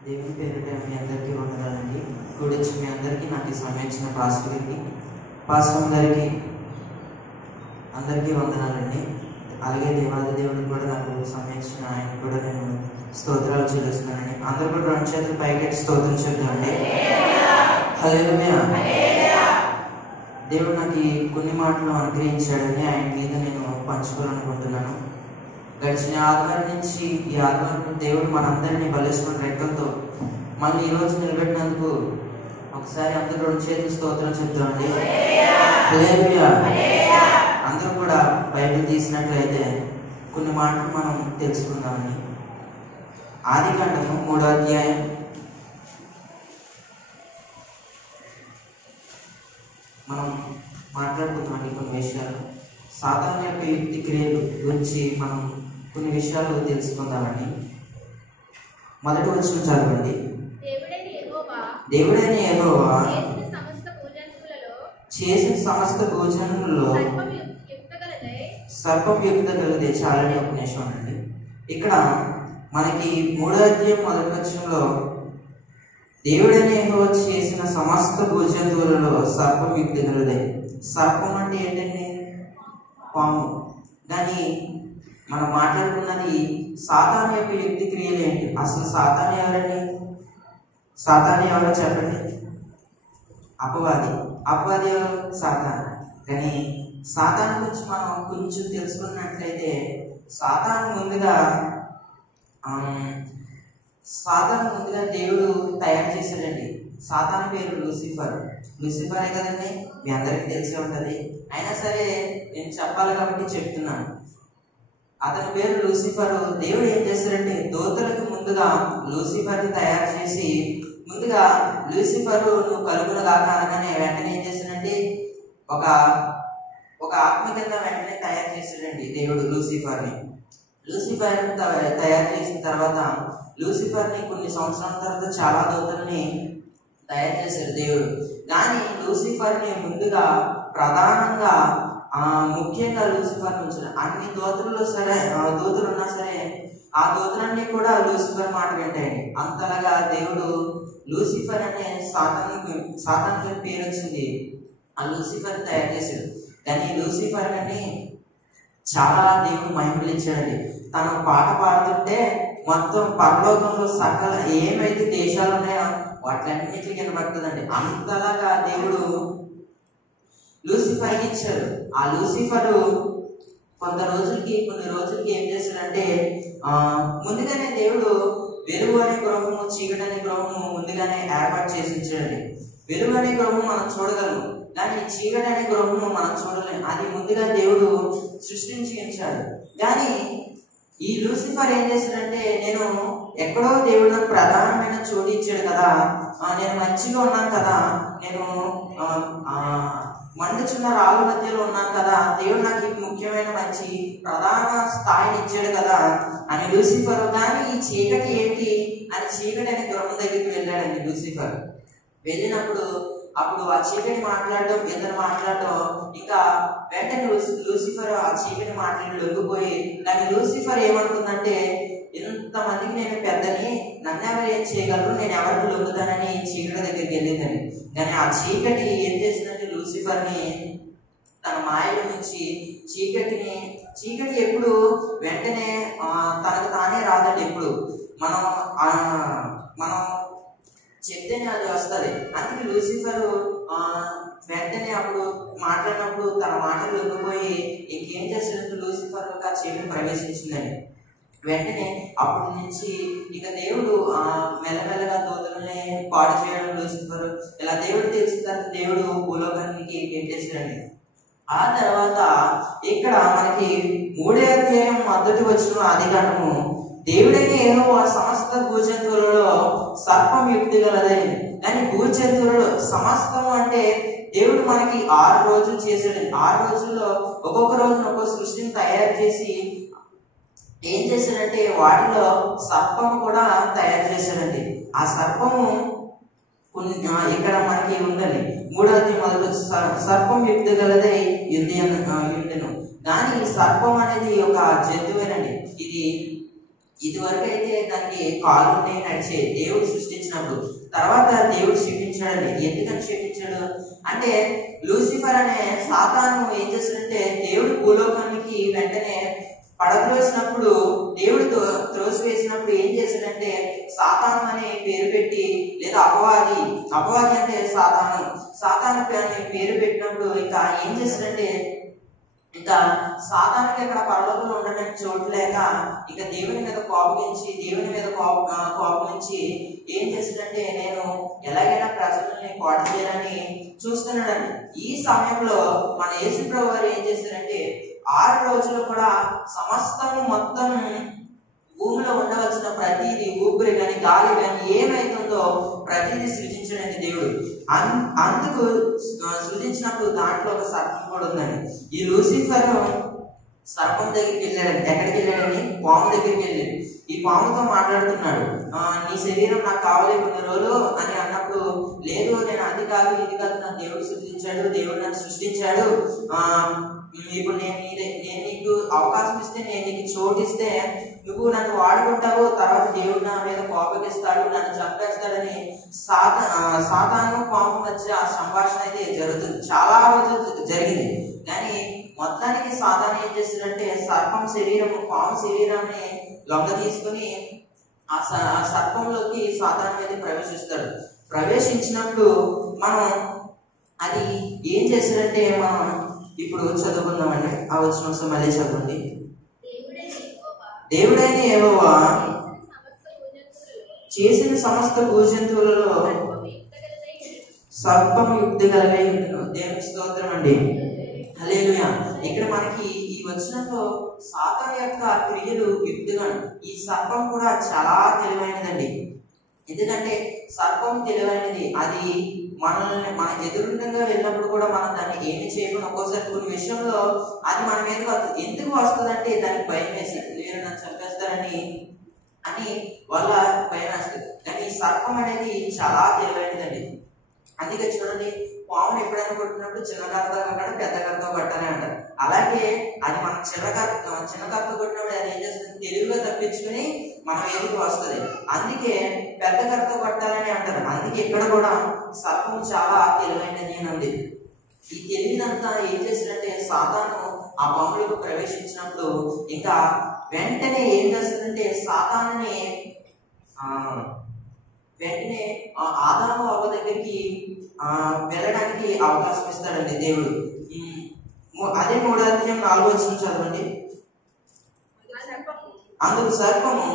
దేవుని పేరిట మీ అందరికీ వందనాలండి. గురించి మీ అందరికీ నాకు సమయం ఇచ్చిన పాస్టర్ అందరికీ వందనాలండి. అలాగే దేవాది దేవుడికి కూడా నాకు సమయం ఇచ్చిన ఆయన కూడా నేను స్తోత్రాలు చెల్లిస్తున్నానండి. అందరూ కూడా రెండు చేతులు పైకెట్టి స్తోత్రం చెప్తానండి. హల్లెలూయా. దేవుడు నాకు కొన్ని మాటలు అనుగ్రహించాడని ఆయన మీద నేను పంచుకోవాలనుకుంటున్నాను. గడిచిన ఆదివారం నుంచి ఈ ఆదివారం దేవుడు మనందరినీ బలిస్తున్న రెక్కలతో మళ్ళీ ఈరోజు నిలబెట్టినందుకు ఒకసారి అందరూ రెండు చేతులు స్తోత్రం చెప్తామండి. హల్లెలూయా. అందరూ కూడా బైబిల్ తీసినట్లయితే కొన్ని మాటలు మనం తెలుసుకుందామని. ఆదికాండము 3వ అధ్యాయం మనం మాట్లాడుకుందామండి. కొన్ని విషయాలు సాతాను యొక్క యుక్తి క్రియలు గురించి మనం కొన్ని విషయాలు తెలుసుకుందామండి. మొదటి వచనం చదవండి. దేవుడైన యెహోవా చేసిన సమస్త భోజనములలో సర్పం యుక్త గలదే. చాలా ఒక నిమిషం అండి. ఇక్కడ మనకి 3వ అధ్యాయం మొదటి వచనంలో దేవుడైన యెహోవా చేసిన సమస్త భోజనములలో సర్పం యుక్త గలదే. సర్పం అంటే ఏంటండి? పాము. కానీ మనం మాట్లాడుకున్నది సాతాను యొక్క యుక్తి క్రియలు ఏంటి? అసలు సాతాను ఎవరండి? సాతాను ఎవరో చెప్పండి. అపవాది ఎవరు? సాతాను. కానీ సాతాను గురించి మనం కొంచెం తెలుసుకున్నట్లయితే సాతాను ముందుగా దేవుడు తయారు చేశాడండి. సాతాను పేరు లూసిఫరే కదండి, మీ అందరికీ తెలిసే ఉంటుంది. అయినా సరే నేను చెప్పాలి కాబట్టి చెప్తున్నాను. అతని పేరు లూసిఫర్. దేవుడు ఏం చేశాడంటే దూతలకు ముందుగా లూసిఫర్ని తయారు చేసి ముందుగా లూసిఫర్ నువ్వు కలుగును కాక అనగానే వెంటనే ఏం చేశాడంటే ఒక ఆత్మ కింద వెంటనే తయారు చేశాడండి దేవుడు లూసిఫర్ని తయారు చేసిన తర్వాత లూసిఫర్ని కొన్ని సంవత్సరాల తర్వాత చాలా దూతల్ని తయారు చేశాడు దేవుడు. కానీ లూసిఫర్ని ముందుగా ప్రధానంగా ముఖ్యంగా లూసిఫర్ నుంచి అన్ని దూతలు ఉన్నా సరే ఆ దూతలన్నీ కూడా లూసిఫర్ మాట వింటాయండి. అంతలాగా దేవుడు లూసిఫర్ అనే సాతాను పేరు వచ్చింది. ఆ లూసిఫర్ తయారు చేశాడు. కానీ లూసిఫర్ అని చాలా దేవుడు మహిమలు ఇచ్చాడండి. తను పాట పాడుతుంటే మొత్తం పరలోకంలో సకల ఏమైతే దేశాలు ఉన్నాయో వాటిలన్నిటికీ కనబడుతుందండి. అంతలాగా దేవుడు లూసిఫర్కి ఇచ్చారు. ఆ లూసిఫర్ కొన్ని రోజులకి ఏం చేశాడంటే ముందుగానే దేవుడు వెలుగు అనే గృహము చీకటి అనే గృహము ముందుగానే ఏర్పాటు చేసి ఇచ్చాడండి. వెలుగు అనే గృహము మనం చూడగలము, కానీ చీకటి అనే గృహము మనం చూడలేము. అది ముందుగా దేవుడు సృష్టించి ఉంచాడు. కానీ ఈ లూసిఫర్ ఏం చేశాడంటే నేను ఎక్కడో దేవుడు నాకు ప్రధానమైన చోటు ఇచ్చాడు కదా, నేను మంచిగా ఉన్నాను కదా, నేను మండుచున్న రాళ్ళ మధ్యలో ఉన్నాను కదా, దేవుడు నాకు ముఖ్యమైన మంచి ప్రధాన స్థాయిని ఇచ్చాడు కదా అని లూసిఫర్. కానీ ఈ చీకటి ఏంటి అని చీకటి అనే గృహం దగ్గరికి వెళ్ళాడండి లూసిఫర్. వెళ్ళినప్పుడు అప్పుడు ఆ చీకటి మాట్లాడడం ఇంకా వెంటనే లూసిఫర్ ఆ చీకటి మాట్లాడి లొంగిపోయి, కానీ లూసిఫర్ ఏమనుకుందంటే ఇంతమందికి నేను పెద్దని, నన్ను ఎవరు ఏం చేయగలరు, నేను ఎవరికి లొంగుతానని చీకటి దగ్గరికి వెళ్ళిందని. కానీ ఆ చీకటి ఏం చేసిందంటే లూసిఫర్ని తన మాయల నుంచి చీకటి ఎప్పుడు వెంటనే తనకు తానే రాదండి. ఎప్పుడు మనం చెప్తేనే అది వస్తుంది. అందుకే లూసిఫర్ వెంటనే అప్పుడు మాట్లాడినప్పుడు తన మాటలు లొంగిపోయి ఇంకేం చేసినట్టు లూసిఫర్ ఆ చీకటి ప్రవేశించిందని. వెంటనే అప్పటి నుంచి ఇక దేవుడు మెల్లమెల్లగా దూతలని పాడు చేయడం లూసిఫర్. ఇలా దేవుడు తెలిసిన తర్వాత దేవుడు భూలోకానికి గెంటేసాడండి. ఆ తర్వాత ఇక్కడ మనకి 3వ అధ్యాయం 1వ వచనం ఆదికాండము, దేవుడైన యెహోవా సమస్త భూజంతువులలో సర్పం యుక్తి గలదే. కానీ భూజంతువులలో సమస్తము అంటే దేవుడు మనకి 6 రోజులు చేశాడు. 6 రోజుల్లో ఒక్కొక్క రోజున ఒక్కొక్క సృష్టిని తయారు చేసి ఏం చేశాడంటే వాటిలో సర్పము కూడా తయారు చేశాడండి. ఆ సర్పము ఇక్కడ మనకి ఉందండి. 3వ అధ్యాయం మొదలు సర్పం యుక్తి గలదే యుండెను. కానీ సర్పం అనేది ఒక జంతువేనండి. ఇదివరకు అయితే దానికి కాళ్ళు నడిచే దేవుడు సృష్టించినప్పుడు. తర్వాత దేవుడు శిక్షించాడండి. ఎందుకని శిక్షించాడు అంటే లూసిఫర్ అనే సాతాను ఏం చేశాడంటే దేవుడు భూలోకానికి వెంటనే పడద్రోసినప్పుడు, దేవుడు త్రోసివేసినప్పుడు ఏం చేశాడంటే సాతాను అనే పేరు పెట్టి, లేదా అపవాది అంటే సాతాను అనే పేరు పెట్టినప్పుడు ఇంకా ఏం చేశాడంటే ఇంకా సాతానికి అక్కడ పరలోకంలో ఉండడానికి చోటు లేక ఇక దేవుని మీద కోపగించి ఏం చేశాడంటే నేను ఎలాగైనా ప్రజలని పాటు చేయాలని చూస్తున్నాడండి. ఈ సమయంలో మన యేసు ప్రభువు వారు ఏం చేశారంటే 6 రోజులు కూడా సమస్తము మొత్తం భూమిలో ఉండవలసిన ప్రతిదీ, ఊపిరి కానీ గాలి కానీ ఏమైతుందో ప్రతిదీ సృజించడండి దేవుడు. అందుకు సృజించినప్పుడు దాంట్లో ఒక సర్పం కూడా ఉందండి. ఈ లూసిఫర్ సర్పం దగ్గరికి వెళ్ళాడండి. ఎక్కడికి వెళ్ళాడని? పాము దగ్గరికి వెళ్ళాడు. ఈ పాముతో మాట్లాడుతున్నాడు. నీ శరీరం నాకు కావాలి కొన్ని రోజులు అని అన్నప్పుడు, లేదు నేను అది కాదు ఇది కాదు, నా దేవుడు సృష్టించాడు, దేవుడు నన్ను సృష్టించాడు, ఇప్పుడు నేను నీకు అవకాశం ఇస్తే, నేను నీకు చోటు ఇస్తే నువ్వు నన్ను వాడుకుంటావు, తర్వాత దేవుడు నా మీద కోపగిస్తాడు, నన్ను చంపేస్తాడని సాతాను పాము మధ్య ఆ సంభాషణ అయితే జరుగుతుంది. చాలా రోజులు జరిగింది. కానీ మొత్తానికి సాతాను ఏం చేస్తాడంటే పాము శరీరాన్ని లొంగ తీసుకుని ఆ సర్పంలోకి సాతాను మీద ప్రవేశిస్తాడు. ప్రవేశించినప్పుడు మనం అది ఏం చేశాడంటే మనం ఇప్పుడు చదువుకుందామండి. ఆ వచ్చిన మళ్ళీ చదవండి. దేవుడైన యెహోవా చేసిన సమస్త భూజంతువులలో సర్పము యుక్తి గలదై ఉండును. దేవుని స్తోత్రం అండి. హల్లెలూయా. ఇక్కడ మనకి ఈ వచనంలో సాతాను యొక్క క్రియలు యుక్తిగాను, ఈ సర్పం కూడా చాలా తెలివైనదండి. ఎందుకంటే సర్పం తెలివైనది. అది మన ఎదురుండగా వెళ్ళినప్పుడు కూడా మనం దాన్ని ఏమి చేయకుండా ఒక్కోసారి కొన్ని విషయంలో అది మన మీద ఎందుకు వస్తుందంటే దానికి భయం వేస్తుంది, వేరే నన్ను చంపేస్తారని వాళ్ళ భయం వేస్తుంది. కానీ ఈ సర్పం అనేది చాలా తెలివైనదండి. అందుకే చూడండి, పామును ఎప్పుడైనా కొట్టినప్పుడు చిన్న కర్రతో కాకుండా పెద్ద కర్రతో కొట్టాలి అంటారు. అలాగే అది మనం చిన్న కర్రతో కొట్టినప్పుడు అది ఏం చేస్తుంది, తెలివిగా తప్పించుకుని మనం ఎదుగు వస్తుంది. అందుకే పెద్ద కర్రతో కొట్టాలని అంటారు. అందుకే ఇక్కడ కూడా సర్పం చాలా తెలివైనది అని ఉంది. ఈ తెలివినంతా ఏం చేసినట్టే సాతాను ఆ పాములకు ప్రవేశించినప్పుడు ఇంకా వెంటనే ఏం చేస్తుందంటే సాతానుని వెంటనే ఆదాము అవ్వ దగ్గరికి వెళ్ళడానికి అవకాశం ఇస్తాడండి దేవుడు. అదే 3వ అధ్యాయం 4వ వచనం చదవండి. అందుకు సర్పము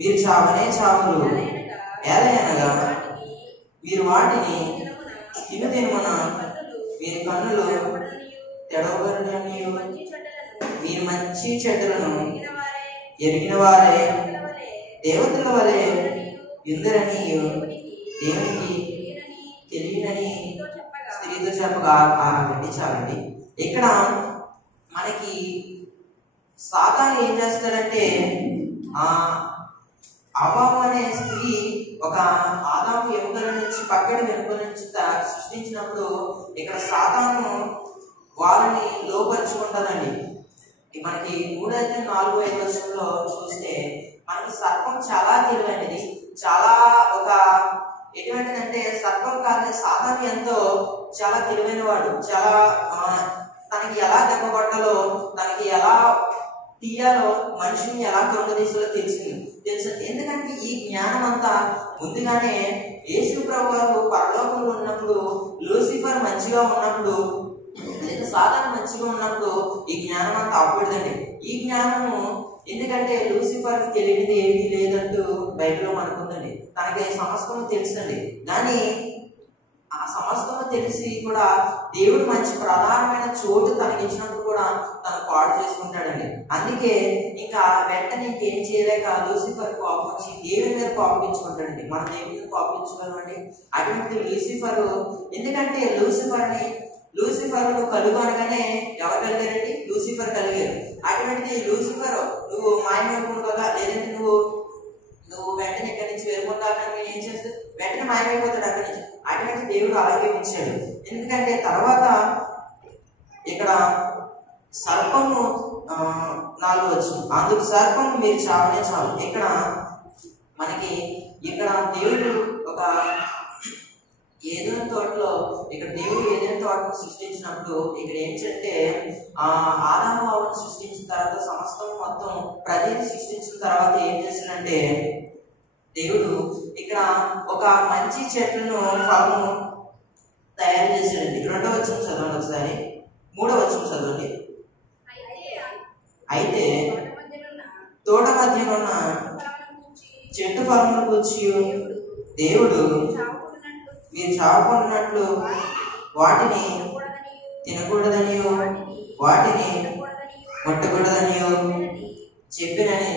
మీరు చావనే చావరు, ఏలయనగా మీరు వాటిని తినుమున మీరు కన్నులు తెడవబడినని మీరు మంచి చెడ్డలను ఎరిగిన వారే దేవతల వలె ఇందరని దేవునికి తెలియనని స్త్రీతో చెప్పగా చాలండి. ఇక్కడ మనకి సాతాను ఏం చేస్తాడంటే అవ్వ అనే స్త్రీ ఒక ఆదాము ఎముకల నుంచి పక్కన వెనుకల నుంచి సృష్టించినప్పుడు ఇక్కడ సాతాను వాళ్ళని లోపరుచుకుంటానండి. మనకి 3-4-5 వర్షంలో చూస్తే మనకి సర్పం చాలా తెలివైనది. చాలా ఒక ఎటువంటిదంటే సర్పం కాదు, సాతాను ఎంతో చాలా తెలివైన వాడు. చాలా తనకి ఎలా దెబ్బ కొట్టాలో, తనకి ఎలా తీయాలో, మనిషిని ఎలా దొంగదీసాలో తెలుసు. ఎందుకంటే ఈ జ్ఞానం అంతా ముందుగానే యేసు ప్రభు వారు పరలోకంలో ఉన్నప్పుడు, లూసిఫర్ మంచిగా ఉన్నప్పుడు, లేదా సాతాను మంచిగా ఉన్నప్పుడు ఈ జ్ఞానం అంతా అప్పుడుదండి. ఈ జ్ఞానము ఎందుకంటే లూసిఫర్ తెలియనిది ఏది లేదంటూ బైబిల్లో మనకుందండి. తనకి సమస్తము తెలుసండి. కానీ ఆ సమస్తము తెలిసి కూడా దేవుడు మంచి ప్రధానమైన చోటు తనకి ఇచ్చినప్పుడు కూడా తను పాడు చేసుకుంటాడండి. అందుకే ఇంకా వెంటనే ఇంకేం చేయలేక లూసిఫర్ కోపం వచ్చి దేవుని మీద కోపగించుకుంటాడండి. మన దేవుని మీద కోపగించుకోవాలండి. అటువంటి లూసిఫర్, ఎందుకంటే లూసిఫర్ కలుగు అనగానే ఎవరు కలిగారండి? లూసిఫర్ కలిగారు. అటువంటిది లూసిఫర్ నువ్వు మాయమైపోను కదా, లేదంటే నువ్వు వెంటనే ఇక్కడి నుంచి వెళ్ళిపోతా ఏం చేస్తావు? వెంటనే మాయమైపోతాడు అక్కడి నుంచి. అటువంటి దేవుడు అలాగే ఉంచాడు. ఎందుకంటే తర్వాత ఇక్కడ సర్పము 4 వచ్చింది. అందుకు సర్పము మీరు చావనే చాలు. ఇక్కడ మనకి ఇక్కడ దేవుడు ఒక ఏదైనా తోటలో, ఇక్కడ దేవుడు ఏదైనా తోటను సృష్టించినప్పుడు ఇక్కడ ఏంటంటే ఆదాము హవ్వను సృష్టించిన తర్వాత సమస్తం మొత్తం ప్రతిని సృష్టించిన తర్వాత ఏం చేస్తాడంటే దేవుడు ఇక్కడ ఒక మంచి చెట్లను ఫలము తయారు చేశాడండి. 2వ వచనం చదవండి ఒకసారి, 3వ వచనం చదవండి. అయితే తోట మధ్యన ఉన్న చెట్టు ఫలమును కూర్చి దేవుడు మీరు చావకున్నట్లు వాటిని తినకూడదని వాటిని ముట్టకూడదని చెప్పినని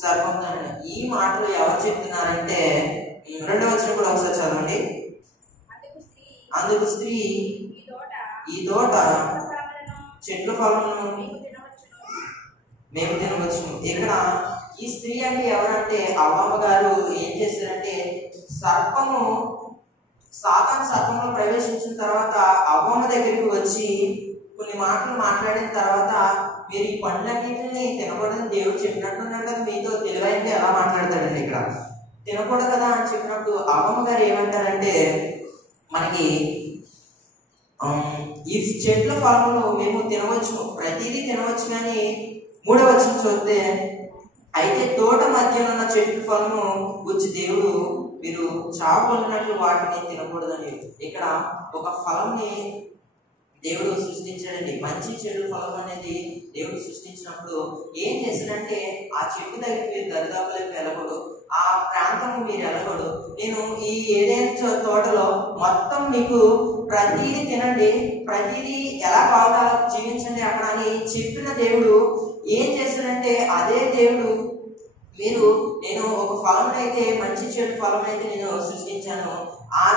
సర్పంతో. ఈ మాటలు ఎవరు చెప్తున్నారంటే 2వ వచనం కూడా ఒకసారి చదవండి. అందుకు స్త్రీ ఈ తోట చెట్ల ఫలములను మేము తినవచ్చు. ఇక్కడ ఈ స్త్రీ అంటే ఎవరంటే అవ్వమ్మ గారు ఏం చేశారంటే సాతాను సర్పంలో ప్రవేశించిన తర్వాత అవ్వమ్మ దగ్గరికి వచ్చి కొన్ని మాటలు మాట్లాడిన తర్వాత మీరు ఈ పండ్లన్నింటినీ తినకూడదని దేవుడు చెప్పినట్టున్నాడు కదా, మీతో తెలివైంది ఎలా మాట్లాడతాడండి. ఇక్కడ తినకూడదు కదా అని చెప్పినప్పుడు అవ్వమ్మ గారు ఏమంటారంటే మనకి ఈ చెట్ల ఫలములు మేము తినవచ్చు, ప్రతిదీ తినవచ్చు. కానీ 3వ వచనం చూస్తే అయితే తోట మధ్యలో ఉన్న చెట్ల ఫలము గురించి దేవుడు మీరు చావకున్నట్లు వాటిని తినకూడదని. ఇక్కడ ఒక ఫలంని దేవుడు సృష్టించాడండి. మంచి చెడు ఫలం అనేది దేవుడు సృష్టించినప్పుడు ఏం చేశాడంటే ఆ చెట్టు దగ్గర మీరు దరిదాపులకు వెళ్ళకూడదు, ఆ ప్రాంతం మీరు వెళ్ళకూడదు. నేను ఈ ఏదైనా తోటలో మొత్తం మీకు ప్రతిదీ తినండి, ప్రతిదీ ఎలా కావాలో జీవించండి అక్కడ అని చెప్పిన దేవుడు ఏం చేశాడంటే అదే దేవుడు నేను ఒక ఫలం అయితే మంచి చెడు ఫలం అయితే నేను సృష్టించాను,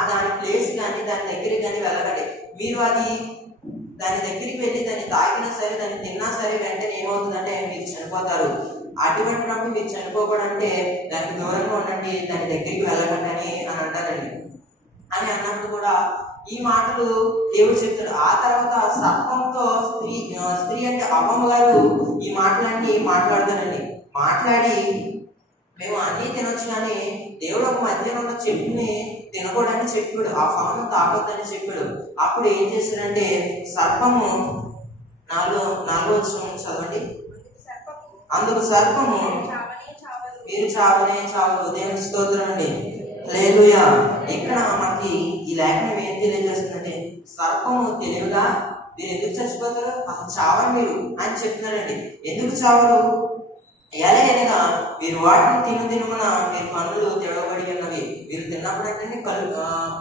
దాని ప్లేస్ కానీ దాని దగ్గరికి కానీ వెళ్ళకండి. మీరు అది దాని దగ్గరికి వెళ్ళి దాన్ని తాకినా సరే దాన్ని తిన్నా సరే వెంటనే ఏమవుతుందంటే మీరు చనిపోతారు. అటువంటినప్పుడు మీరు చనిపోకూడంటే దానికి దూరంగా ఉండండి, దాని దగ్గరికి వెళ్ళకండి అని అంటారండి. అని అన్నప్పుడు కూడా ఈ మాటలు దేవుడు చెప్తాడు. ఆ తర్వాత సర్పంతో స్త్రీ అంటే అవ్వమ్మ గారు ఈ మాటలన్నీ మాట్లాడతారండి. మాట్లాడి మేము అన్నీ తినొచ్చు కానీ దేవుడు ఒక మధ్యలో ఉన్న చెట్టుని తినకూడదని చెప్పాడు, ఆ ఫలం తాగొద్దని చెప్పాడు. అప్పుడు ఏం చేశాడంటే సర్పము 4వ వచనం చదవండి. అందుకు సర్పము మీరు చావనే చావదు. దేవుని స్తోత్రం అండి, హల్లెలూయా. ఇక్కడ మనకి ఈ లేఖనం ఏం తెలియజేస్తుందంటే సర్పము తెలివిగా మీరు ఎందుకు చచ్చిపోతారు, అసలు చావరు మీరు అని చెప్తున్నారండి. ఎందుకు చావరు? ఎలాగనగా మీరు వాటిని తినుమన మీరు కన్నులు తెరవబడి ఉన్నవి. మీరు తిన్నప్పుడు అంటే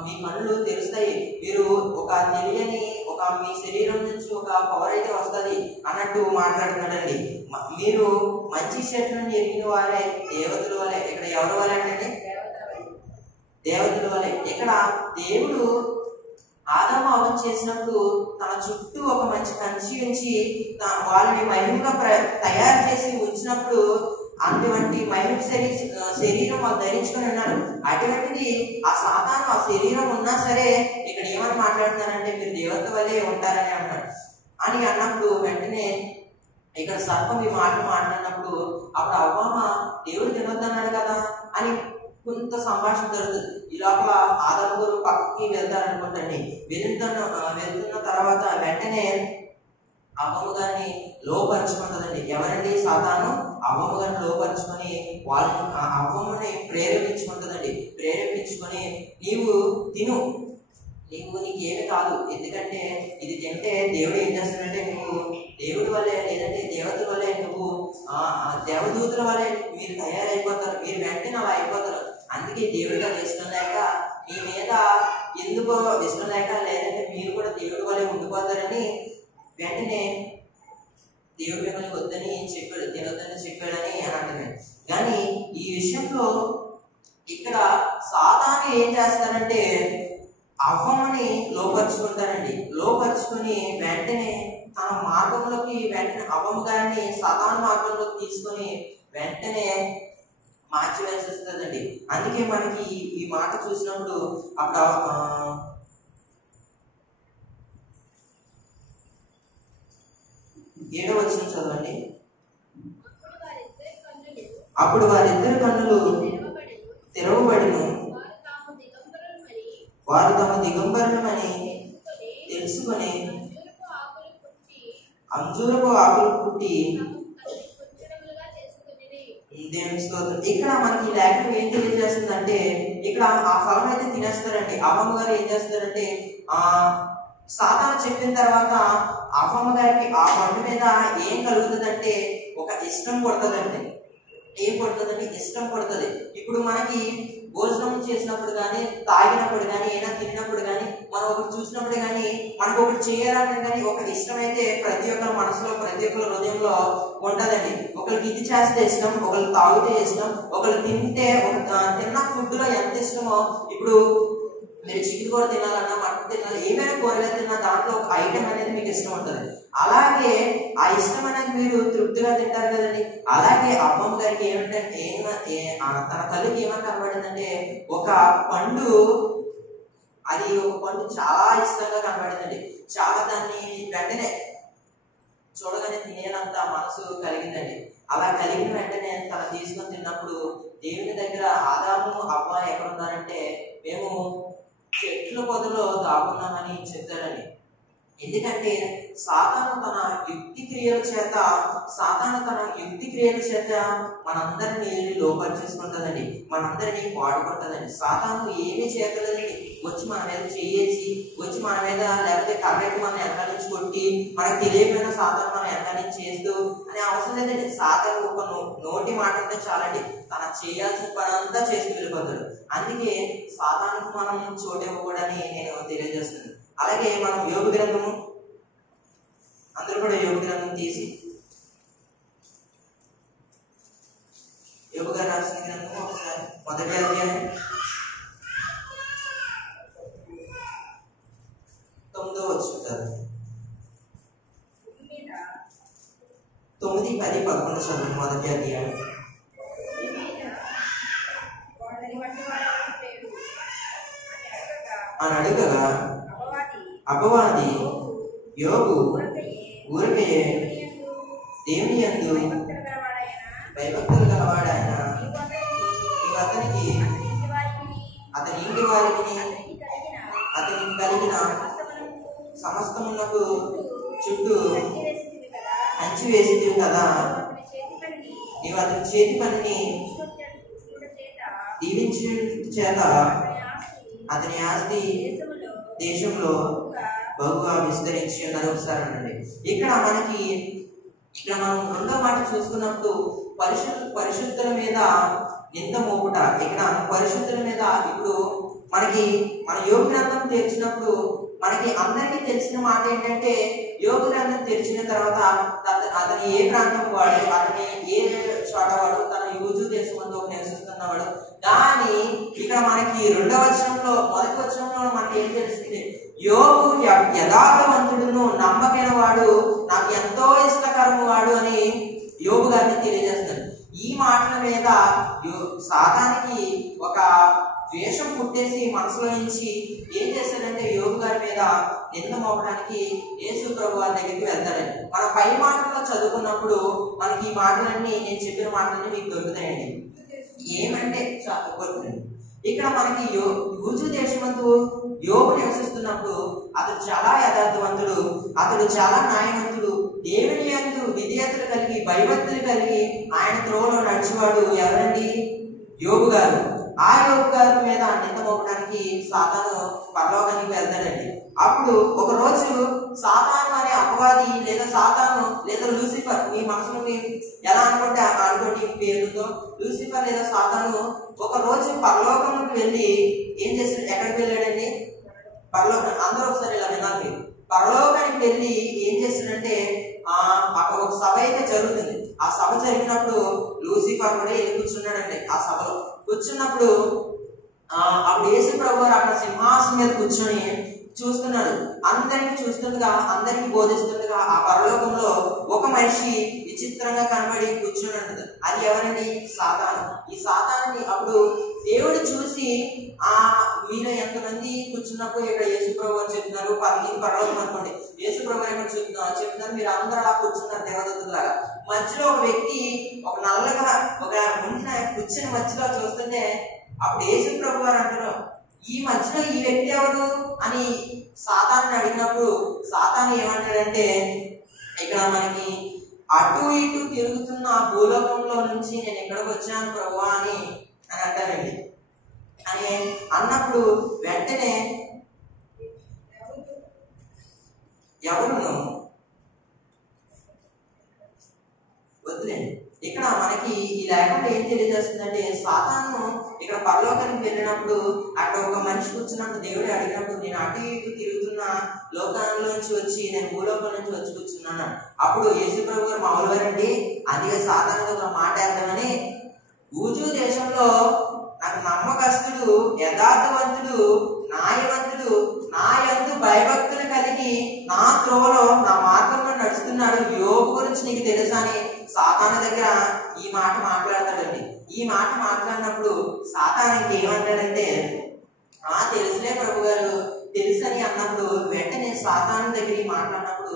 మీ కన్నులు తెరుస్తాయి. మీరు ఒక తెలియని మీ శరీరం నుంచి ఒక పవర్ అయితే వస్తుంది అన్నట్టు మాట్లాడుతున్నాడండి. మీరు మంచి చెట్లను ఎరిగిన వారే దేవతల వలె. ఇక్కడ ఎవరి వలె అంటే దేవతల వలె. ఇక్కడ దేవుడు ఆదాము హవ్వను చేసినప్పుడు తన చుట్టూ ఒక మంచి కంచి ఉంచి వాళ్ళని మహిమగా తయారు చేసి ఉంచినప్పుడు అటువంటి మహిమ శరీరం వాళ్ళు ధరించుకొని ఉన్నారు. అటువంటిది ఆ సాతాను ఆ శరీరం ఉన్నా సరే ఇక్కడ ఏమని మాట్లాడుతున్నారంటే మీరు దేవత వల్లే ఉంటారని అన్నాడు. అని అన్నప్పుడు వెంటనే ఇక్కడ సర్పం ఈ మాటలు మాట్లాడినప్పుడు అప్పుడు అవ్వమ్మ దేవుడు తినొద్దన్నాడు కదా అని కొంత సంభాషణ జరుగుతుంది. ఈ లోపల ఆదాము గారు పక్కకి వెళ్తారనుకుంటండి. వెళ్తున్న తర్వాత వెంటనే అవ్వమ్మ గారిని లోపరుచుకుంటుందండి. ఎవరండి? సాతాను అవ్వమ్మ గారిని లోపరుచుకొని వాళ్ళని అవ్వమ్మని ప్రేరేపించుకుంటుందండి. ప్రేరేపించుకొని నీవు తిను, నీకేమి కాదు, ఎందుకంటే ఇది తింటే దేవుడు ఏం చేస్తాడంటే నువ్వు దేవుడి వల్లే లేదంటే దేవతల వల్లే నువ్వు దేవదూతుల వల్లే మీరు తయారైపోతారు, మీరు వెంటనే అలా అయిపోతారు అందుకే దేవుడికి అది ఇష్టం లేక మీ మీద ఎందుకో ఇష్టం లేక, లేదంటే మీరు కూడా దేవుడి వల్లే ఉండిపోతారని వెంటనే దేవుడు మిమ్మల్ని వద్దని చెప్పాడు, తినొద్దని చెప్పాడని అంటున్నాడు. కానీ ఈ విషయంలో ఇక్కడ సాతాను ఏం చేస్తాడంటే అవ్వమని లోపరుచుకుంటాడండి. లోపరుచుకుని వెంటనే తన మార్గంలోకి వెంటనే అవ్వము గారిని సాతాను మార్గంలోకి తీసుకొని వెంటనే మార్చివేసి వస్తుందండి. అందుకే మనకి ఈ మాట చూసినప్పుడు అప్పుడు 7వ వచనం చదవండి. అప్పుడు వారిద్దరి కన్నులు తెరవబడిను, వారు తమ దిగంబరులమని తెలుసుకొని అంజూరపు ఆకులు పుట్టి దేవుని స్తోత్రం. ఇక్కడ మనకి లేఖనం ఏం తెలియజేస్తుందంటే ఇక్కడ ఆ ఫలం అయితే తినేస్తారండి. అవ్వమ్మ గారు ఏం చేస్తారంటే సాతాను చెప్పిన తర్వాత అవ్వమ్మ గారికి ఆ పండు మీద ఏం కలుగుతుందంటే ఒక ఇష్టం కొడుతుందండి. ఏం కొడుతుందంటే ఇష్టం కొడుతుంది. ఇప్పుడు మనకి భోజనం చేసినప్పుడు కానీ, తాగినప్పుడు కానీ, ఏదైనా తిన్నప్పుడు కానీ, మనం ఒకటి చూసినప్పుడు కానీ, మనకు ఒకటి చేయాలని కానీ ఒక ఇష్టం అయితే ప్రతి ఒక్కరి మనసులో, ప్రతి ఒక్కరి హృదయంలో ఉంటుందండి. ఒకరికి ఇది చేస్తే ఇష్టం, ఒకరికి తాగితే ఇష్టం, ఒకరు తింటే తిన్న ఫుడ్ లో ఎంత ఇష్టమో. ఇప్పుడు మీరు చికెన్ కూర తినాలన్నా, మటన్ తినాలి, ఏమైనా కూరగాయలు తిన్నా దాంట్లో ఒక ఐటెం అనేది మీకు ఇష్టం ఉంటుంది. అలాగే ఆ ఇష్టం అనేది మీరు తృప్తిగా తింటారు కదండి. అలాగే అవ్వమ్మ గారికి ఏమిటంటే తన తల్లికి ఏమని కనబడిందంటే ఒక పండు, అది ఒక పండు చాలా ఇష్టంగా కనబడిందండి. చాలా దాన్ని వెంటనే చూడగానే తినేనంత మనసు కలిగిందండి. అలా కలిగిన వెంటనే తన తీసుకొని తిన్నప్పుడు దేవుని దగ్గర ఆదాము అవ్వ ఎక్కడున్నారంటే మేము చెట్ల పొదలో దాగున్నామని చెప్తారని. ఎందుకంటే సాతాను తన యుక్తి క్రియల చేత మనందరినీ లోపరిచేసుకుంటుందండి, మనందరినీ వాడుకుంటుందండి. సాతాను ఏమీ చేయగలదండి. వచ్చి మన మీద చేసి, వచ్చి మన మీద లేకపోతే కర్రెక్ట్ మనం వెనకాల నుంచి కొట్టి, మనకు తెలియకపోయినా సాతాను మనం వెనకాల నుంచి చేస్తూ అనే అవసరం లేదండి. సాతాను ఒక నోటి మాట ఉంటే చాలండి, తన చేయాల్సిన పని అంతా చేసి వెళ్ళిపోతాడు. అందుకే సాతానుకు మనం చోటు ఇవ్వకూడదని నేను తెలియజేస్తున్నాను. అలాగే మనం యోబు గ్రంథము, అందరూ కూడా యోబు గ్రంథం తీసి, యోబు గారు రాసిన గ్రంథము ఒకసారి 1వ అధ్యాయం 9వ వచనం 9, 10, 11 చదువు. 1వ అధ్యాయం అని అడుగగా అపవాది యోబు ఊరికే దేవుని యందు భయభక్తులు గలవాడాయన, నీవు అతనికి, అతని ఇంటి వారికి, అతనికి కలిగిన సమస్తమునకు చుట్టూ కంచి వేసింది కదా, నీవు అతని చేతి పనిని దీవించు చేత అతని ఆస్తి దేశంలో బహుగా విస్తరించి ఉన్నది. ఒకసారి అనండి. ఇక్కడ మనం 2వ మాట చూసుకున్నప్పుడు పరిశుద్ధుల మీద నింద మోపుట. ఇక్కడ పరిశుద్ధుల మీద ఇప్పుడు మనకి మన యోబు గ్రంథం తెరిచినప్పుడు మనకి అందరికీ తెలిసిన మాట ఏంటంటే, యోబు గ్రంథం తెరిచిన తర్వాత అతని ఏ ప్రాంతం వాడు, అతని ఏ చోట వాడు, తన యూజు దేశంలో నివసిస్తున్నవాడు. కానీ ఇక్కడ మనకి 2వ వచనంలో, 1వ వచనంలో మనకి ఏం తెలుస్తుంది? యోబు యథార్థవంతుడును నమ్మకైన వాడు, నాకు ఎంతో ఇష్టకరము వాడు అని యోబు గారిని తెలియజేస్తాడు. ఈ మాటల మీద సాతానికి ఒక ద్వేషం పుట్టేసి మనసులో నుంచి ఏం చేస్తాడంటే యోబు గారి మీద నింద మోపడానికి యేసు ప్రభు వారి దగ్గరికి వెళ్తాడండి. మన పై మాటల్లో చదువుకున్నప్పుడు మనకి ఈ మాటలన్నీ, నేను చెప్పిన మాటలన్నీ మీకు దొరుకుతాయండి. ఏమంటే ఇక్కడ మనకి యూజు దేశమందు యోబు నివసిస్తున్నప్పుడు అతడు చాలా యథార్థవంతుడు, అతడు చాలా న్యాయవంతుడు, దేవుని యందు విధేయతలు కలిగి, భయభక్తులు కలిగి ఆయన త్రోవలో నడిచేవాడు. ఎవరండి? యోబు గారు. ఆ యోబు గారి మీద నింద మోపడానికి సాతాను పరలోకానికి వెళ్తాడండి. అప్పుడు ఒక రోజు సాతాను అనే అపవాది లేదా సాతాను లేదా లూసిఫర్, మీ మనసులో మీరు ఎలా అనుకుంటే అనుకోండి పేరుతో, లూసిఫర్ లేదా సాతాను ఒక రోజు పరలోకంలోకి వెళ్ళి ఏం చేస్తాడు? ఎక్కడికి వెళ్ళాడండి? పరలోకం. అందరూ ఒకసారి ఇలా వినాలి మీరు. పరలోకానికి వెళ్ళి ఏం చేస్తాడంటే అక్కడ ఒక సభ అయితే జరుగుతుంది. ఆ సభ జరిగినప్పుడు లూసిఫర్ కూడా వెళ్ళి కూర్చున్నాడండి. ఆ సభలో కూర్చున్నప్పుడు అప్పుడు యేసు ప్రభువు అక్కడ సింహాసనం మీద కూర్చొని చూస్తున్నాడు. అందరినీ చూస్తుండగా, అందరికి బోధిస్తుండగా ఆ పరలోకంలో ఒక మనిషి విచిత్రంగా కనబడి కూర్చున్నాడు. అది ఎవరండి? సాతాను. ఈ సాతాన్ని అప్పుడు దేవుడు చూసి మీలో ఎంతమంది కూర్చున్నప్పుడు ఇక్కడ యేసు ప్రభు అని చెప్తున్నారు, పరలోకం అనుకోండి, యేసు ప్రభు ఏమో చెప్తున్నారు, మీరు అందరూ అలా కూర్చున్నారు దేవదత్తులాగా. మధ్యలో ఒక వ్యక్తి ఒక నల్లగా ఒక ఉండిన కూర్చుని మధ్యలో చూస్తుంటే అప్పుడు యేసు ప్రభు గారు అంటారు, ఈ మధ్యలో ఈ వ్యక్తి ఎవరు అని సాతాను అడిగినప్పుడు సాతాను ఏమంటాడంటే, ఇక్కడ మనకి అటు ఇటు తిరుగుతున్న భూలోకంలో నుంచి నేను ఎక్కడికి వచ్చాను ప్రభువా అని అంటారండి. అని అన్నప్పుడు వెంటనే ఎవరును వద్దులేండి. ఇక్కడ మనకి ఈ లేకుండా ఏం తెలియజేస్తుందంటే, సాతాను ఇక్కడ పరలోకానికి వెళ్ళినప్పుడు అక్కడ ఒక మనిషి కూర్చున్నప్పుడు దేవుడు అడిగినప్పుడు నేను అటు ఇటు తిరుగుతున్న లోకంలోంచి వచ్చి నేను భూలోకం నుంచి వచ్చి కూర్చున్నాను. అప్పుడు యేసు ప్రభు గారు మామూలు గారండి, అందుకే సాతాను ఒక మాట వేద్దామని, ఊజు దేశంలో నాకు నమ్మకస్తుడు, యథార్థవంతుడు, న్యాయవంతుడు, నా యందు భయభక్తులు కలిగి నా త్రోవలో నా మార్గంలో నడుస్తున్నాడు యోబు గురించి నీకు తెలుసా అని సాతాను దగ్గర ఈ మాట మాట్లాడతాడండి. ఈ మాట మాట్లాడినప్పుడు సాతాను ఇంకేమంటాడంటే, తెలుసులే ప్రభు గారు తెలుసని అన్నప్పుడు వెంటనే సాతాను దగ్గర మాట్లాడినప్పుడు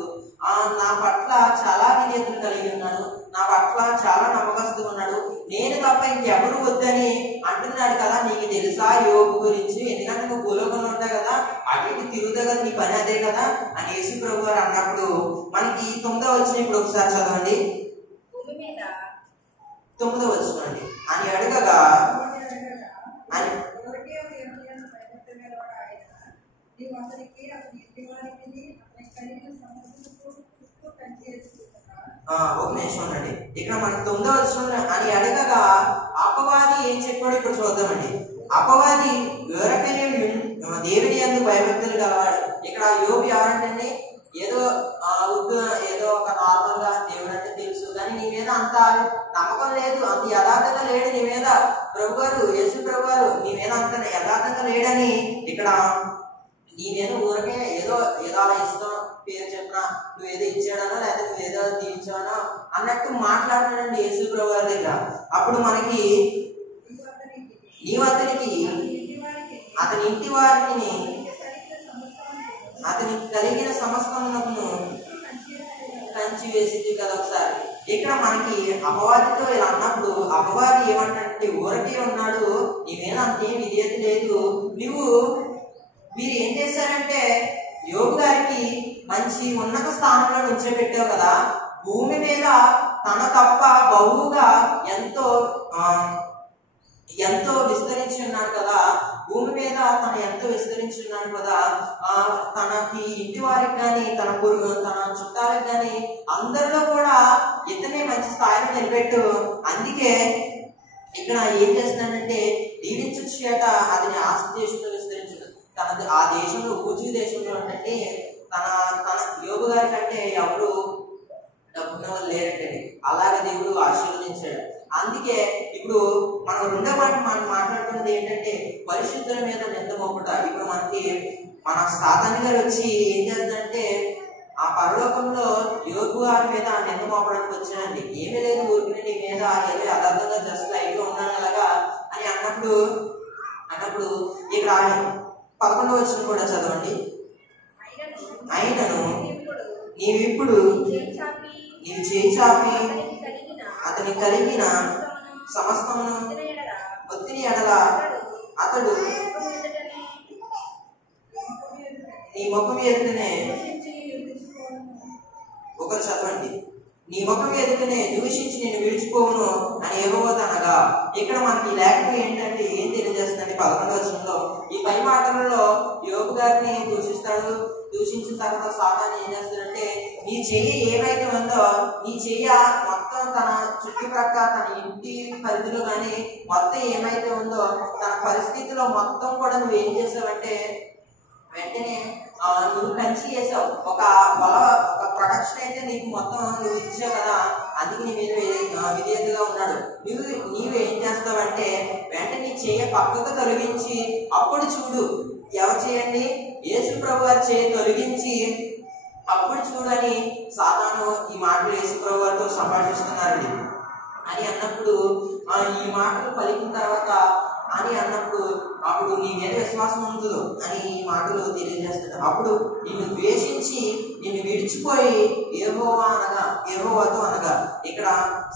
నా పట్ల చాలా విధేయతలు కలిగి ఉన్నాడు, నా పట్ల చాలా నమ్మకస్తుగా ఉన్నాడు, నేను తప్ప ఇంకెవరు వద్దని అంటున్నాడు కదా, నీకు తెలుసా యోబు గురించి? ఎందుకంటే నువ్వు భూలోకంలో ఉంటావు కదా, అటు ఇటు తిరుగుతా కదా, నీ పని అదే కదా అని యేసు ప్రభు గారు అన్నప్పుడు మనకి 9వ వచనం ఇప్పుడు ఒకసారి చదవండి. 9వ వచనం అండి. అని అడగగా అని ఒక నిమిషం అండి. ఇక్కడ మనకి 9వ వచనం అని అడగగా అపవాది ఏం చెప్పాడో ఇప్పుడు చూద్దామండి. అపవాది ఎవరికైనా దేవుని యందు భయభక్తులు గలవాడు. ఇక్కడ యోబు ఎవరంటే ఏదో ఏదో ఒక నార్మల్ గా దేవుడు అంటే తెలుసు కానీ నీ మీద అంత నమ్మకం లేదు, అంత యథార్థంగా లేడు నీ మీద ప్రభు గారు, యేసు ప్రభు గారు నీ మీద అంత యథార్థంగా లేడని ఇక్కడ నీ మీద ఊరికే ఏదో అలా ఇస్తాం పేరు చెప్పినా నువ్వేదో ఇచ్చాడనో లేకపోతే నువ్వేదో తీర్చానో అన్నట్టు మాట్లాడుతున్నాడండి యేసు ప్రభు గారి దగ్గర. అప్పుడు మనకి నీవు అతనికి అతని ఇంటి వారిని అతనికి కలిగిన సమస్తమును కంచి వేసింది కదా. ఒకసారి ఇక్కడ మనకి అపవాదితో ఇలా అన్నప్పుడు అపవాది ఏమంటే ఊరకే ఉన్నాడు, నీ మీద అంతేం విధేయత లేదు, మీరు ఏం చేశారంటే యోబు గారికి మంచి ఉన్నత స్థానంలో నుంచోబెట్టావు కదా, భూమి మీద తన తప్ప బహుగా ఎంతో విస్తరించి ఉన్నాడు కదా, భూమి మీద తను ఎంతో విస్తరించి ఉన్నాడు కదా, తనకి ఇంటి వారికి కానీ తన చుట్టాలకు కానీ అందరిలో కూడా ఇతనే మంచి స్థాయిలో నిలబెట్టు. అందుకే ఇక్కడ ఏం చేస్తున్నాడంటే దీవించు చేత అతని ఆస్తి దేశంలో విస్తరించడు. ఆ దేశంలో ఊజు దేశంలో అంటే తన యోబు గారి కంటే ఎవరు డబ్బున్న వాళ్ళు లేరంటే అలాగే దేవుడు ఆశీర్వదించాడు. అందుకే ఇప్పుడు మనం రెండో మాట మనం మాట్లాడుతున్నది ఏంటంటే పరిశుద్ధుల మీద నింద మోపుట. ఇప్పుడు మనకి మన సాతాను గారు వచ్చి ఏం చేస్తాడంటే ఆ పరలోకంలో యోబు గారి మీద నింద మోపడానికి వచ్చానండి. ఏమీ లేదు, ఊరికి నీ మీద ఏదో యథార్థంగా జస్ట్ లైట్గా ఉన్నాను అలాగా అని అన్నప్పుడు ఇక్కడ 11వ వచనం కూడా చదవండి. అయినను నీవిప్పుడు నీవు చేయి చాపి అతని కలిగిన సమస్తమును ఒత్తిడి ఎడల అతడు నీ ముఖం ఎదుటనే ఒకరు చదవండి, నీ ముఖం ఎదుటనే దూషించి నేను విడిచిపోవును అని యెహోవా అనగా ఇక్కడ మనకి లేఖనం ఏంటంటే ఏం తెలియజేస్తుందండి 11వ వచనంలో ఈ పై మాటలలో యోబు గారిని దూషిస్తాడు. దూషించిన తర్వాత సాతాను ఏం చేస్తాడంటే నీ చెయ్యి ఏమైతే ఉందో నీ చెయ్య మొత్తం తన చుట్టుప్రక్కల తన ఇంటి పరిధిలో కానీ మొత్తం ఏమైతే ఉందో తన పరిస్థితిలో మొత్తం కూడా నువ్వు ఏం చేసావంటే వెంటనే నువ్వు కంచి చేసావు. ఒక ప్రొడక్షన్ అయితే నీకు మొత్తం నువ్వు ఇచ్చావు కదా, అందుకే నీ మీద విధేయతగా ఉన్నాడు. నీవు ఏం చేస్తావంటే వెంటనే నీ చెయ్యి పక్కకు తొలగించి అప్పుడు చూడు. ఎవరు చేయండి? యేసు ప్రభు వారి చేయి తొలగించి అప్పుడు చూడని సాతాను ఈ మాటలు యేసు ప్రభు వారితో సంభాషిస్తున్నారండి అని అన్నప్పుడు ఈ మాటలు పలికిన తర్వాత అని అన్నప్పుడు అప్పుడు నీ మీద విశ్వాసం ఉంటుందో అని ఈ మాటలు తెలియజేస్తాడు. అప్పుడు నిన్ను ద్వేషించి నిన్ను విడిచిపోయి యెహోవాతో అనగా ఇక్కడ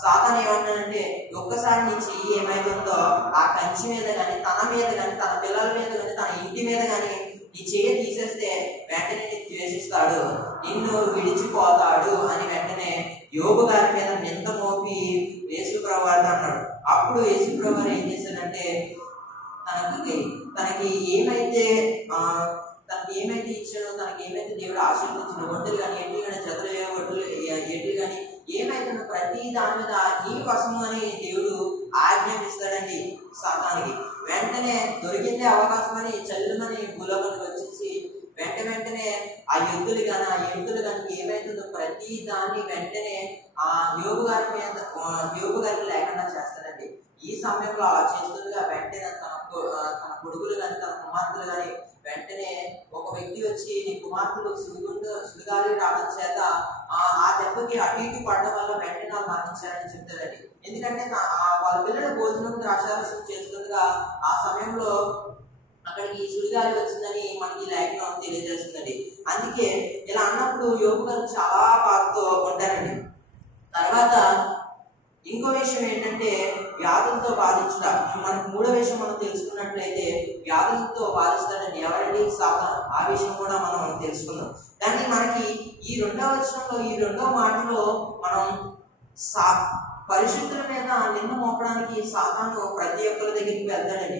సాతాను ఏమన్నాడంటే ఒక్కసారి నీ చెయ్యి ఏమైతే ఉందో ఆ కంచి మీద కానీ తన మీద కానీ తన పిల్లల మీద కానీ తన ఇంటి మీద కానీ నీ చెయ్యి తీసేస్తే వెంటనే నిన్ను ద్వేషిస్తాడు, నిన్ను విడిచిపోతాడు అని వెంటనే యోబు గారి మీద నింద మోపి యేసు ప్రభు వారితో అన్నాడు. అప్పుడు యేసు ప్రభు వారు ఏం చేశాడంటే తనకి ఏమైతే ఇచ్చాడో తనకి ఏమైతే దేవుడు ఆశీర్వదించిన ఒడ్డులు కానీ ఎడ్లు కానీ జతలు ఎడ్లు కానీ ఏమైతే ప్రతి దాని మీద నీ కోసము అని దేవుడు ఆజ్ఞాపిస్తాడండి సాతానికి. వెంటనే దొరికిందే అవకాశం అని చల్లుమని భూలోకానికి వచ్చేసి వెంటనే ఆ ఎద్దులు కానీ ఆ ఎద్దులు కానీ ఏమైతుందో ప్రతి దాన్ని వెంటనే ఆ యోబు గారికి లేకుండా చేస్తాడండి. ఈ సమయంలో అలా చేస్తుండగా వెంటనే తన కొడుకులు కానీ తన కుమార్తెలు కానీ వెంటనే ఒక వ్యక్తి వచ్చి నీ కుమార్తెలు సుడిగాలి రావడం చేత ఆ దెబ్బకి అటు ఇటు పడడం వల్ల వెంటనే మరణించారని చెప్తారండి. ఎందుకంటే వాళ్ళ పిల్లలు భోజనం ద్రాక్షారసం చేస్తుండగా ఆ సమయంలో అక్కడికి సుడిగాలి వచ్చిందని మనకి లేఖనం తెలియజేస్తుందండి. అందుకే ఇలా అన్నప్పుడు యోబు గారు చాలా బాధతో ఉంటారండి. తర్వాత ఇంకో విషయం ఏంటంటే వ్యాధులతో బాధించుట. మనకు మూడో విషయం మనం తెలుసుకున్నట్లయితే వ్యాధులతో బాధిస్తాడని ఎవరండి? సాతాను. ఆ విషయం కూడా మనం తెలుసుకుందాం. కానీ మనకి ఈ 2వ వచనంలో ఈ 2వ మాటలో మనం పరిశుద్ధుల మీద నింద మోపడానికి సాతాను ప్రతి ఒక్కరి దగ్గరికి వెళ్తాడండి.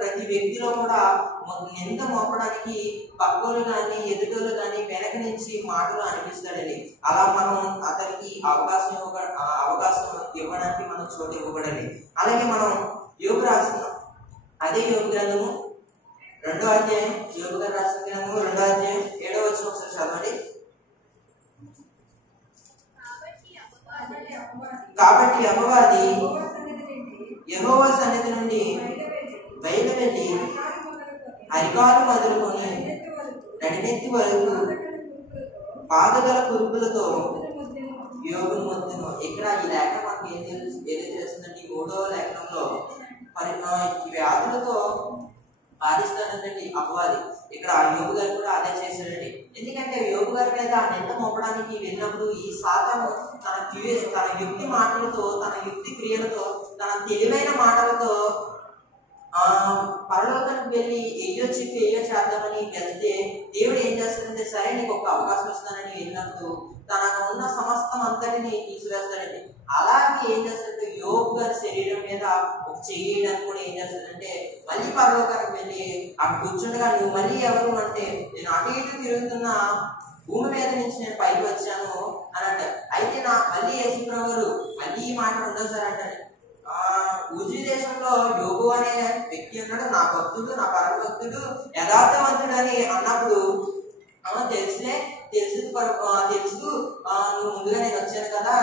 ప్రతి వ్యక్తిలో కూడా నింద మోపడానికి పక్కలు కానీ ఎదుటోళ్ళు కానీ వెనక నుంచి మాటలు అనిపిస్తాడండి. అలా మనం అతనికి అవకాశం ఇవ్వడానికి మనం చోటు ఇవ్వబడండి. అలాగే మనం యోబు రాసిన అదే యోబు గ్రంథము 2వ అధ్యాయం యోబు గారు రాసిన గ్రంథము 2వ అధ్యాయం 7వ వచనం ఒకసారి చదవండి. కాబట్టి అపవాది యెహోవా సన్నిధి నుండి బయలు వెళ్ళి అరికాలు మొదలుకొని నడినెత్తి వరకు పాదగల కురుపులతో యోగును మొత్తం. ఇక్కడ ఈ లేఖ మనకి ఏదైతే చేస్తుందంటే ఈ 3వ లేఖనంలో వ్యాధులతో బాధిస్తాడండి అపవాది. ఇక్కడ యోబు గారు కూడా అదే చేశాడండి. ఎందుకంటే యోబు గారి మీద నింద మోపడానికి వెళ్ళినప్పుడు ఈ సాతాను తన యుక్తి మాటలతో తన యుక్తి క్రియలతో తన తెలివైన మాటలతో పరలోకానికి వెళ్ళి ఏయో చేద్దామని వెళ్తే దేవుడు ఏం చేస్తాడంటే సరే నీకు ఒక అవకాశం ఇస్తానని వెళ్ళినప్పుడు తనకు ఉన్న సమస్తం అంతటిని తీసివేస్తాడండి. అలాగే ఏం చేస్తాడంటే యోబు గారి శరీరం మీద ఒక చేయడానికి కూడా ఏం చేస్తాడంటే మళ్ళీ పరలోకానికి వెళ్ళి అక్కడ కూర్చుండగా నువ్వు మళ్ళీ ఎవరు అంటే నేను అటు ఇటు తిరుగుతున్న భూమి మీద నుంచి నేను పైకి వచ్చాను అని అంటారు. అయితే మళ్ళీ యేసు ప్రభువు మళ్ళీ ఈ మాట రెండోసారి అంటాడు. ఉజ్జీ దేశంలో యోబు అనే వ్యక్తి ఉన్నాడు, నా భక్తుడు, నా పరమ భక్తుడు, యథార్థవంతుడు అని అన్నప్పుడు తెలుసు నువ్వు ముందుగా నేను వచ్చాను కదా,